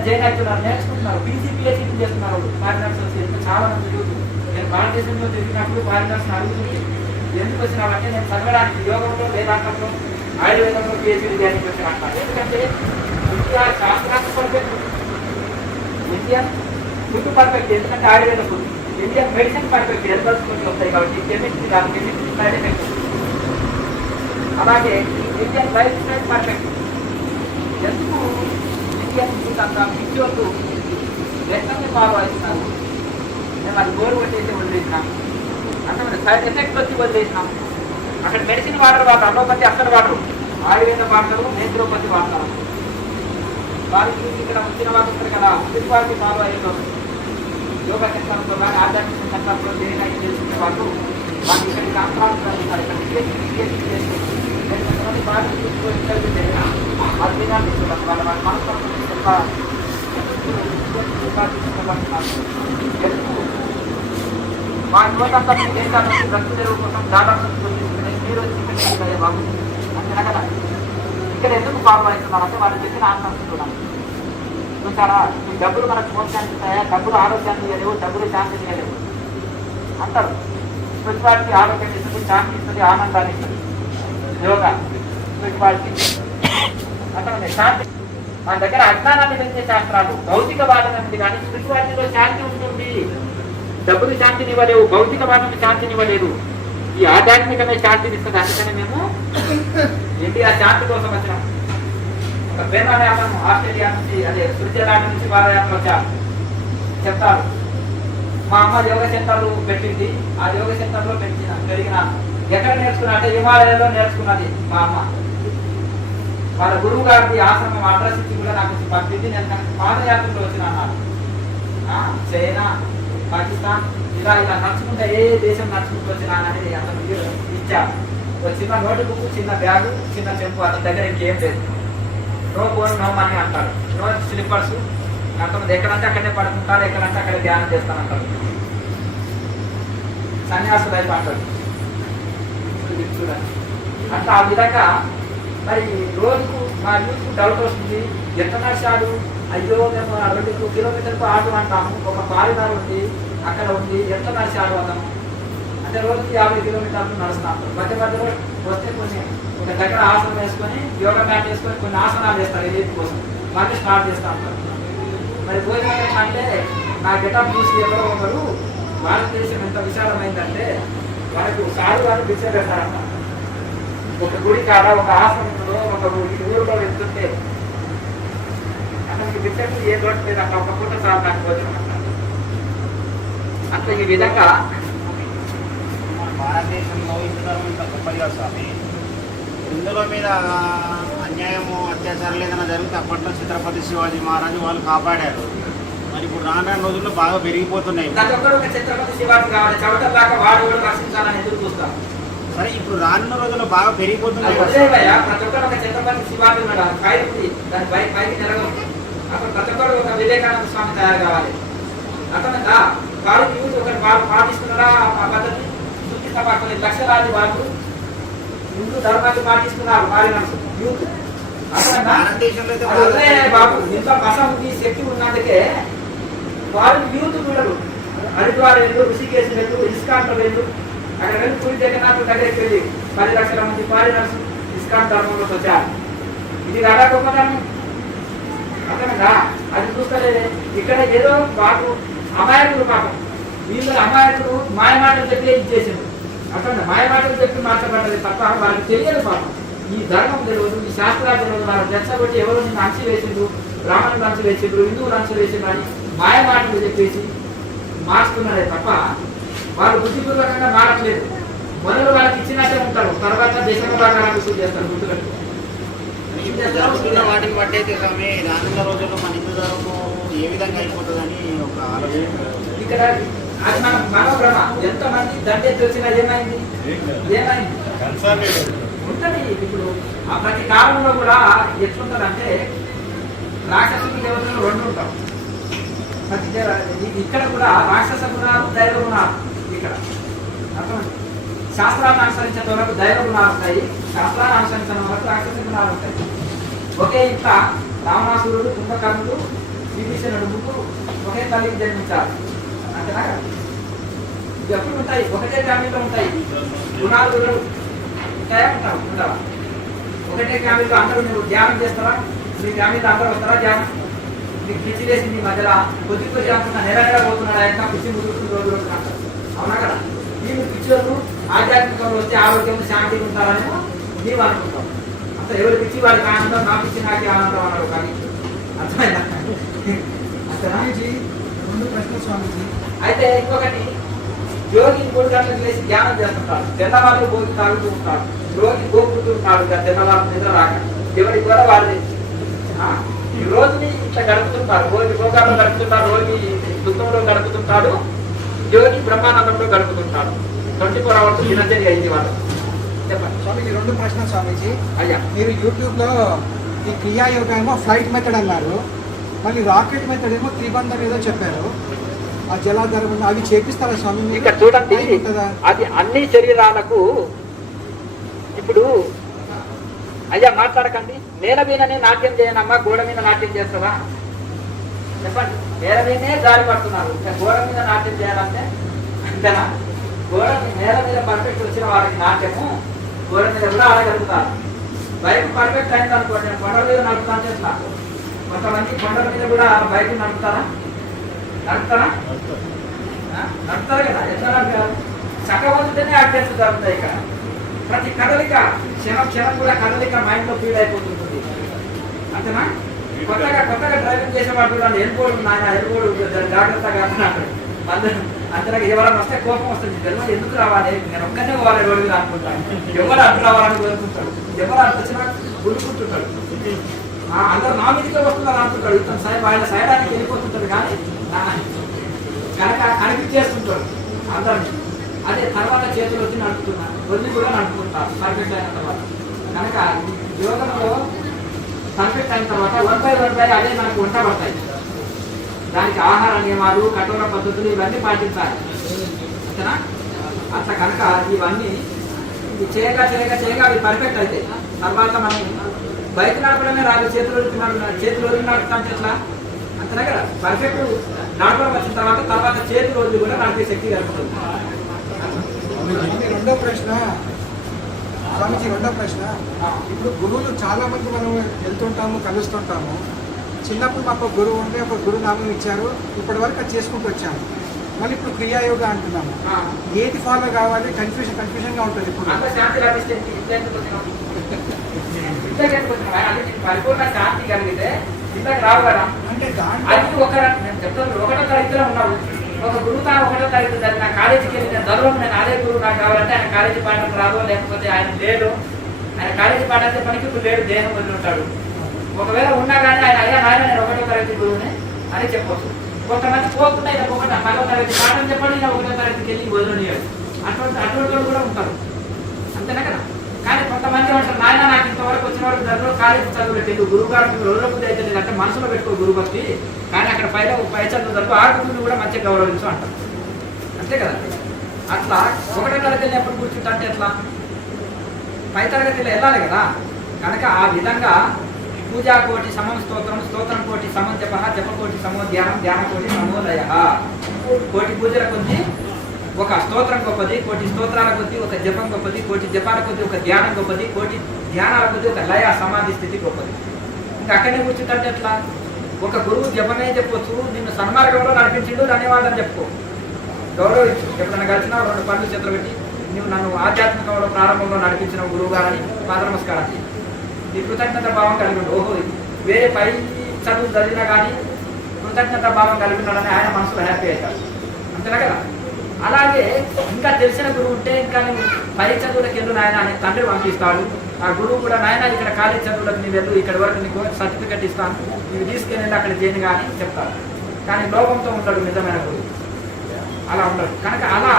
జాయిన్ అవుతున్నారు, నేర్చుకుంటున్నారు, పీసీపీఎస్సీ చేస్తున్నారు ఫారినర్స్ వచ్చి. చాలా మంది యూత్ నేను భారతదేశంలో తిరిగినప్పుడు ఫారినర్స్ అడుగుతుంది, ఎందుకు వచ్చినామంటే నేను చదవడానికి యోగంలో, వేదాంతంలో, ఆయుర్వేదంలో పిహెచ్డీ చేయడానికి వచ్చిన. ఎందుకంటే ఇండియా శాస్త్రానికి పర్ఫెక్ట్, ఇండియన్ ఫుడ్ పర్ఫెక్ట్. ఎందుకంటే Ayurveda food, Indian medicine perfect, herbal food వస్తాయి కాబట్టి కెమిస్ట్రీ కాదు, కెమిస్ట్రీ సైడ్ ఎఫెక్ట్. అలాగే ఇండియన్ లైఫ్ స్టైల్ పర్ఫెక్ట్. ఎందుకు ఇండియన్ ఫుడ్ అంతా పిచ్చోళ్ళు వెంటనే ఫాలో అవుతున్నారు? మేము అది గోరు కొట్టేసి వదిలేసినాం, అంటే సైడ్ ఎఫెక్ట్ వచ్చి వదిలేసినాం. అక్కడ మెడిసిన్ వాడరు, వాళ్ళు అలోపతి అక్కడ వాడరు, ఆయుర్వేద వాడతారు, నేచురోపతి వాడతారు. వారికి ఇక్కడ వచ్చిన వాళ్ళు ఉంటారు కదా, స్పిరిచువాలిటీ ఫాలో అయ్యేది యోగా సెంటర్లో కానీ ఆధ్యాత్మిక సెంటర్లో దేని చేసుకునే వాళ్ళు వాళ్ళకి ఇక్కడికి కాంట్రాక్ట్ కలుగుతారు. ఇక్కడ బాగా చూసుకొని వాళ్ళ మనసు మా యువతంతా మీ దేశాల నుంచి రక్త తెరువు కోసం దాదాపు మీరు వచ్చి బాబు అంతేనా కదా? ఇక్కడ ఎందుకు ఫాలో అవుతున్నారంటే వాళ్ళు చెప్పిన ఆన్సర్స్ చూడాలి. చూసారా, ఈ డబ్బులు మనకు మోక్షాన్ని ఇస్తాయా? డబ్బులు ఆరోగ్యాన్ని ఇవ్వలేవు, డబ్బులు శాంతిని ఇవ్వలేవు అంటారు. స్పిరిచువాలిటీ ఆరోగ్యం ఇస్తుంది, శాంతి ఇస్తుంది, ఆనందాన్ని ఇస్తుంది. యోగా స్పిరిచువాలిటీ అంటే శాంతి. మన దగ్గర అజ్ఞానాన్ని పెంచే శాస్త్రాలు భౌతికవాదం అనేది, కానీ స్పిరిచువాలిటీలో శాంతి ఉంటుంది. డబ్బులు శాంతిని ఇవ్వలేవు, భౌతికవాదం శాంతిని ఇవ్వలేదు, ఈ ఆధ్యాత్మికమే శాంతిని ఇస్తుంది. అందుకని మేము ఇండియా శాంతి కోసం వచ్చినాం. ఒక బెన్ అనే అతను ఆస్ట్రేలియా నుంచి, అదే స్విట్జర్లాండ్ నుంచి పాదయాత్ర వచ్చారు. చెప్తారు, మా అమ్మ యోగ సెంటర్లు పెట్టింది, ఆ యోగ సెంటర్లో పెరిగిన. ఎక్కడ నేర్చుకున్నా అంటే హిమాలయాలో నేర్చుకున్నది మా అమ్మ. వాళ్ళ గురువు గారికి ఆశ్రమం అడ్రస్ ఇచ్చి కూడా నాకు పంపింది. నేను పాదయాత్రలో వచ్చిన అన్నారు. చైనా, పాకిస్తాన్ ఇలా నడుచుకుంటే ఏ దేశం నడుచుకుంటూ వచ్చినా అనేది అతను ఇచ్చారు. ఒక చిన్న నోట్ బుక్, చిన్న బ్యాగు, చిన్న చెంపు, అతని దగ్గర ఇంకేం లేదు. నో ఫోన్, నో మనీ అంటారు, నో స్లిప్పర్స్. అంతమంది ఎక్కడంటే అక్కడే పడుకుంటారు, ఎక్కడంటే అక్కడే ధ్యానం చేస్తానంటారు. సన్యాసులు అయితే అంటారు. చూడండి, అంటే ఆ విధంగా మరి రోజుకు మా యూత్ డౌట్ వస్తుంది, ఎంత నడిచాడు? అయ్యో మేము 2 కిలోమీటర్లకు ఆటో అంటాము, ఒక కారిడార్ ఉంది అక్కడ ఉంది, ఎంత నడిచాడు అతను అంటే రోజుకి 50 కిలోమీటర్లు నడుస్తాం. మధ్య మధ్యలో వస్తే కొన్ని ఒక దగ్గర ఆసనం వేసుకొని, యోగా మ్యాట్ వేసుకొని కొన్ని ఆసనాలు వేస్తారు ఏది కోసం, మళ్ళీ స్టార్ట్ చేస్తూ ఉంటారు. మరి భోజనం అంటే నా గెటప్ చూసి ఎవరో ఒకరు భారతదేశం ఎంత విశాలమైందంటే మనకు సారు వారు భిక్ష పెడతారంట. ఒక గుడి కాడ ఒక ఆశ్రమంలో ఒక ఊరిలో వెళ్తుంటే అతనికి భిక్షకు ఏ లోటు లేదు, అక్కడ ఒక పూట సార్ నాకు భోజనం అంటారు. అట్లా ఈ విధంగా భారతదేశంలో ఇంత గొప్పదిగా స్వామి హిందువుల మీద అన్యాయము అత్యాచారాలు ఏదైనా జరిగితే అప్పట్లో ఛత్రపతి శివాజీ మహారాజు వాళ్ళు కాపాడారు. మరి ఇప్పుడు రాను రోజుల్లో బాగా పెరిగిపోతున్నాయి. ప్రతి ఒక్కరు ఒక ఛత్రపతి శివాజీ కావాలి, చవట దాకా వాడు కూడా రక్షించాలని ఎదురు చూస్తాం. మరి ఇప్పుడు రానున్న రోజుల్లో బాగా పెరిగిపోతున్నాయి. ప్రతి ఒక్కరు ఒక ఛత్రపతి శివాజీ ఉన్నాడు, పైకి దాని పైకి నిలగదు. అప్పుడు ప్రతి ఒక్కరు ఒక వివేకానంద స్వామి తయారు కావాలి. అర్థమైందా? వాడు యూత్ ఒకటి వాడు పాటిస్తున్నారా ఆ పద్ధతి చూపిస్తాం. లక్షలాది వాళ్ళు హిందూ ధర్మాన్ని పాటిస్తున్నారు వారి మనసు యూత్. భారతదేశంలో అయితే బాబు ఇంట్లో బస ఉంది, శక్తి ఉన్నందుకే వాళ్ళు యూత్ చూడరు. హరిద్వార్ వెళ్ళు, ఋషికేశ్ వెళ్ళు, ఇస్కాన్ వెళ్ళు, అక్కడ వెళ్ళి పూరి జగన్నాథ్ దగ్గరికి వెళ్ళి 10 లక్షల మంది ఫారినర్స్ ఇస్కాన్ ధర్మంలోకి వచ్చారు. ఇది కదా గొప్పతనం. అర్థమైందా? అది చూస్తలేదే. ఇక్కడ ఏదో బాబు అమాయకుడు పాపం, వీళ్ళు అమాయకుడు మాయమాటలు చెప్పి ఇచ్చేసిండు. అర్థమైందా? మాయమాటలు చెప్పి మాట్లాడబడ్డది తప్ప వాళ్ళకి తెలియదు పాపం. ఈ ధర్మం తెలియదు, ఈ శాస్త్రాలు తెలియదు. వాళ్ళకి రెచ్చగొట్టి ఎవరు నిన్ను అంచి వేసిండ్రు, రాముని అంచు వేసిండ్రు, హిందువులు అంచు వేసిండ్రు అని మాయమాటలు చెప్పేసి మార్చుకున్నారే తప్ప వాళ్ళు బుద్ధిపూర్వకంగా మారట్లేదు. మొదలు వాళ్ళకి ఇచ్చినట్టే ఉంటారు, తర్వాత దేశంలాగా గుర్తు చేస్తారు. గుర్తుపెట్టు జరుగుతున్న వాటిని బట్టి అయితే స్వామి రానున్న రోజుల్లో మన హిందూ ధర్మం ఏ విధంగా అయిపోతుందని ఒక ఆలోచన. ఇక్కడ అది మన మనోభ్రమ. ఎంతమంది దండెత్తి వచ్చినా ఏమైంది ఉంటుంది. ఇప్పుడు ఆ ప్రతి కాలంలో కూడా ఎట్లుంటుందంటే రాక్షసులు దేవతలు 2 ఉంటాం. ఇక్కడ కూడా రాక్షస గుణాలు, దైవ గుణాలు. ఇక్కడ అర్థమైంది. శాస్త్రాన్ని అనుసరించిన వరకు దైవ గుణాలు ఉంటాయి, శాస్త్రాన్ని అనుసరించిన వరకు రాక్షస గుణాలు ఉంటాయి. ఒకే ఇంత రావణాసురుడు, కుంభకర్ణుడు, విభీషణుడు ముగ్గురు ఒకే తల్లికి జన్మించారు. అంతేనా? ఇవి ఎప్పుడు ఉంటాయి, ఒకటే ఫ్యామిలీలో ఉంటాయి. గుణాలు గుణాలు ఉంటాయా ఉండవా? ఒకటే ఫ్యామిలీలో అందరూ నువ్వు ధ్యానం చేస్తారా? మీ ఫ్యామిలీలో అందరూ వస్తారా ధ్యానం? మీకు పిచ్చి వేసి మీ మధ్యలో కొద్ది అనుకున్నా నెల పోతున్నాడు ఆయన పిచ్చి ముదురుతుంది రోజు రోజు అంటారు. అవునా కదా? మీరు పిచ్చి వాళ్ళు ఆధ్యాత్మికంలో వస్తే ఆరోగ్యం శాంతిగా ఉంటారని నీవు అనుకుంటాం. అంత ఎవరు పిచ్చి వాడికి ఆనందం, నా పిచ్చి నాకే ఆనందం అన్నారు. కానీ అర్థమైందా? స్వామీజీ 2 ప్రశ్నలు స్వామీజీ. అయితే ఇంకొకటి, యోగి 3 గంటలకు లేచి ధ్యానం చేస్తుంటాడు, తెల్లవాళ్ళు భోగి తాగుతూ ఉంటాడు, రోగి గోపుతూ ఉంటాడు. తెల్లవాళ్ళు నిద్ర రాక ఎవరికి కూడా వాడిది. ఈ రోజుని ఇట్లా గడుపుతుంటారు. రోజు భోగాల్లో గడుపుతుంటారు, రోజు దుఃఖంలో గడుపుతుంటాడు, యోగి బ్రహ్మానందంలో గడుపుతుంటాడు. 24 hours దినచర్య అయింది వాళ్ళు. చెప్పండి స్వామీజీ 2 ప్రశ్నలు స్వామీజీ. అయ్యా, మీరు యూట్యూబ్లో ఈ క్రియాయోగ ఏమో ఫ్లైట్ మెథడ్ అన్నారు, మళ్ళీ రాకెట్ మెథడ్ ఏమో త్రిబంధం ఏదో చెప్పారు. ఆ జలాధారం అవి చేపిస్తారా స్వామి? ఇక్కడ చూడండి, అది అన్ని శరీరాలకు. ఇప్పుడు అయ్యా మాట్లాడకండి. నేల మీదనే నాట్యం చేయనమ్మా, గోడ మీద నాట్యం చేస్తావా? చెప్పండి. నేల మీదనే జారి పడుతున్నారు, ఇంకా గోడ మీద నాట్యం చేయాలంటే అంతేనా? నేల మీద పర్ఫెక్ట్ వచ్చిన వాళ్ళకి నాట్యము గోడ మీద కూడా ఆడగలుగుతారు. బైక్ పర్ఫెక్ట్ అయింది అనుకోండి, నేను కొండల మీద నడుపుతాను చేస్తా. కొంతమంది కొండల మీద కూడా బైక్ నడుపుతారా? నడుపుతారు కదా. ఎట్లా నడిపారు? చక్కవద్దుతేనే అభ్యర్థులు జరుగుతాయి. ఇక్కడ ప్రతి కదలిక క్షణం కూడా కదలిక మైండ్ లో ఫీడ్ అయిపోతుంటుంది. అంతేనా? కొత్తగా డ్రైవింగ్ చేసేవాడు చూడండి, వెళ్ళిపోడు నాయన, వెళ్ళిపోడు జాగ్రత్తగా అంటున్నాడు. అంతగా ఎవరైనా వస్తే కోపం వస్తుంది. తెలియదు ఎందుకు రావాలి, నేను ఒక్కనే పోవాలి రోడ్డు మీద అనుకుంటాను. ఎవరు అడ్డు రావాలని కోరుకుంటాడు, ఎవరు అడ్డు వచ్చినా గుర్తుకుంటుంటాడు. అందరూ నా మీదకే వస్తున్నారు అనుకుంటాడు. ఇతను ఆయన సైడానికి వెళ్ళిపోతుంటాడు, కానీ కనుక కనిపించేస్తుంటాడు అందరినీ. అదే తర్వాత చేతులు వచ్చి నడుపుతున్నారు, వదిలి కూడా నడుపుకుంటారు పర్ఫెక్ట్ అయిన తర్వాత. కనుక యోగంలో పర్ఫెక్ట్ అయిన తర్వాత 1 by 1 అదే మనకు వంట పడతాయి. దానికి ఆహార నియమాలు, కఠోర పద్ధతులు ఇవన్నీ పాటించాలి. అంతేనా? అట్లా కనుక ఇవన్నీ చేయగా అవి పర్ఫెక్ట్ అవుతాయి. తర్వాత మనం బైక్ నడపడమే రాదు, చేతులు నడుపుతాం ఎట్లా? అంతేనా కదా? పర్ఫెక్ట్ నడపడం వచ్చిన తర్వాత చేతులు వదిలి కూడా నడిపే శక్తి కలుగుతుంది. రెండో ప్రశ్న స్వామిజీ, ఇప్పుడు గురువులు చాలా మంది మనం వెళ్తుంటాము, కలుస్తుంటాము. చిన్నప్పుడు మాకు ఒక గురువు ఉంటే ఒక గురు నామం ఇచ్చారు, ఇప్పటి వరకు అది చేసుకుంటూ వచ్చాము. మళ్ళీ ఇప్పుడు క్రియాయోగ అంటున్నాము. ఏది ఫాలో కావాలి? కన్ఫ్యూజన్గా ఉంటుంది. ఇప్పుడు పరిపూర్ణ శాంతి కలిగితే ఇంతకు రావు కదా. అంటే అది నేను చెప్తాను, 1వ తరగతిలో ఉన్నావు, ఒక గురువు తాను 1వ తరగతి చదివిన కాలేజీకి వెళ్ళి నేను చదవను, నేను అదే గురువు నాకు కావాలంటే ఆయన కాలేజీ పాఠం రాదో, లేకపోతే ఆయన లేడు, ఆయన కాలేజీ పాఠాలే పనికి ఇప్పుడు లేడు, దేహం వదిలి ఉంటాడు. ఒకవేళ ఉన్నా కానీ ఆయన అయ్యా నాయన నేను 1వ తరగతి గురువుని అని చెప్పవచ్చు. కొంతమంది పోకుండా ఇలా 10వ తరగతి పాఠం చెప్పండి, ఇలా 1వ తరగతికి వెళ్ళి వదిలేడు. అటువంటి వాళ్ళు కూడా ఉంటారు, అంతేనా కదా. కానీ కొంతమంది ఉంటారు, నాయన నాకు ఇంతవరకు వచ్చిన వరకు చదువు కాలేజీ చదువు పెట్టింది, గురువు గారు రోజుల బుద్ధి అయితే అంటే మనసులో పెట్టుకో గురువు భక్తి, కానీ అక్కడ పై చదువు చదువు ఆ గురువుని కూడా మంచిగా గౌరవించు అంటారు, అంతే కదా. అట్లా 1వ తరగతి ఎప్పుడు కూర్చుంటా అంటే ఎట్లా, పై తరగతిలో వెళ్ళాలి కదా. కనుక ఆ విధంగా పూజా కోటి సమం స్తోత్రం, స్తోత్రం కోటి సమం జప, జప కోటి సమో ధ్యానం, ధ్యాన కోటి సమోదయ. కోటి పూజల కొద్దీ ఒక స్తోత్రం గొప్పది, కోటి స్తోత్రాల కొద్దీ ఒక జపం గొప్పది, కోటి జపాల కొద్దీ ఒక ధ్యానం గొప్పది, కోటి ధ్యానాల కొద్దీ ఒక లయ సమాధి స్థితి గొప్పది. ఇంకా అక్కడనే కూర్చుంటే ఎట్లా, ఒక గురువు జపమే చెప్పొచ్చు, నిన్ను సన్మార్గంలో నడిపించిండు ధన్యవాదాలు చెప్పుకో, గౌరవించు. ఎప్పుడైనా కలిసినా 2 పనులు చేతులు పెట్టి నువ్వు నన్ను ఆధ్యాత్మికంలో ప్రారంభంలో నడిపించిన గురువు గారని పాద నమస్కారం చేయి. ఈ కృతజ్ఞత భావం కలిగి ఉండు. ఓహో వేరే పై చదువు చదివినా కానీ కృతజ్ఞత భావం కలిగి ఉన్నాడని ఆయన మనసులో హ్యాపీ అవుతాడు, అంతేనా కదా. అలాగే ఇంకా తెలిసిన గురువు ఉంటే ఇంకా నువ్వు పై చదువులకు వెళ్ళు నాయన అని తండ్రి పంపిస్తాడు. ఆ గురువు కూడా నాయన ఇక్కడ కాలేజ్ చదువులకు నీ వెళ్ళు, ఇక్కడ వరకు నీకు సర్టిఫికెట్ ఇస్తాను, నీవు తీసుకెళ్ళి అక్కడ చేయను కానీ చెప్తాడు. కానీ లోకంతో ఉంటాడు నిజమైన గురువు, అలా ఉండడు. కనుక అలా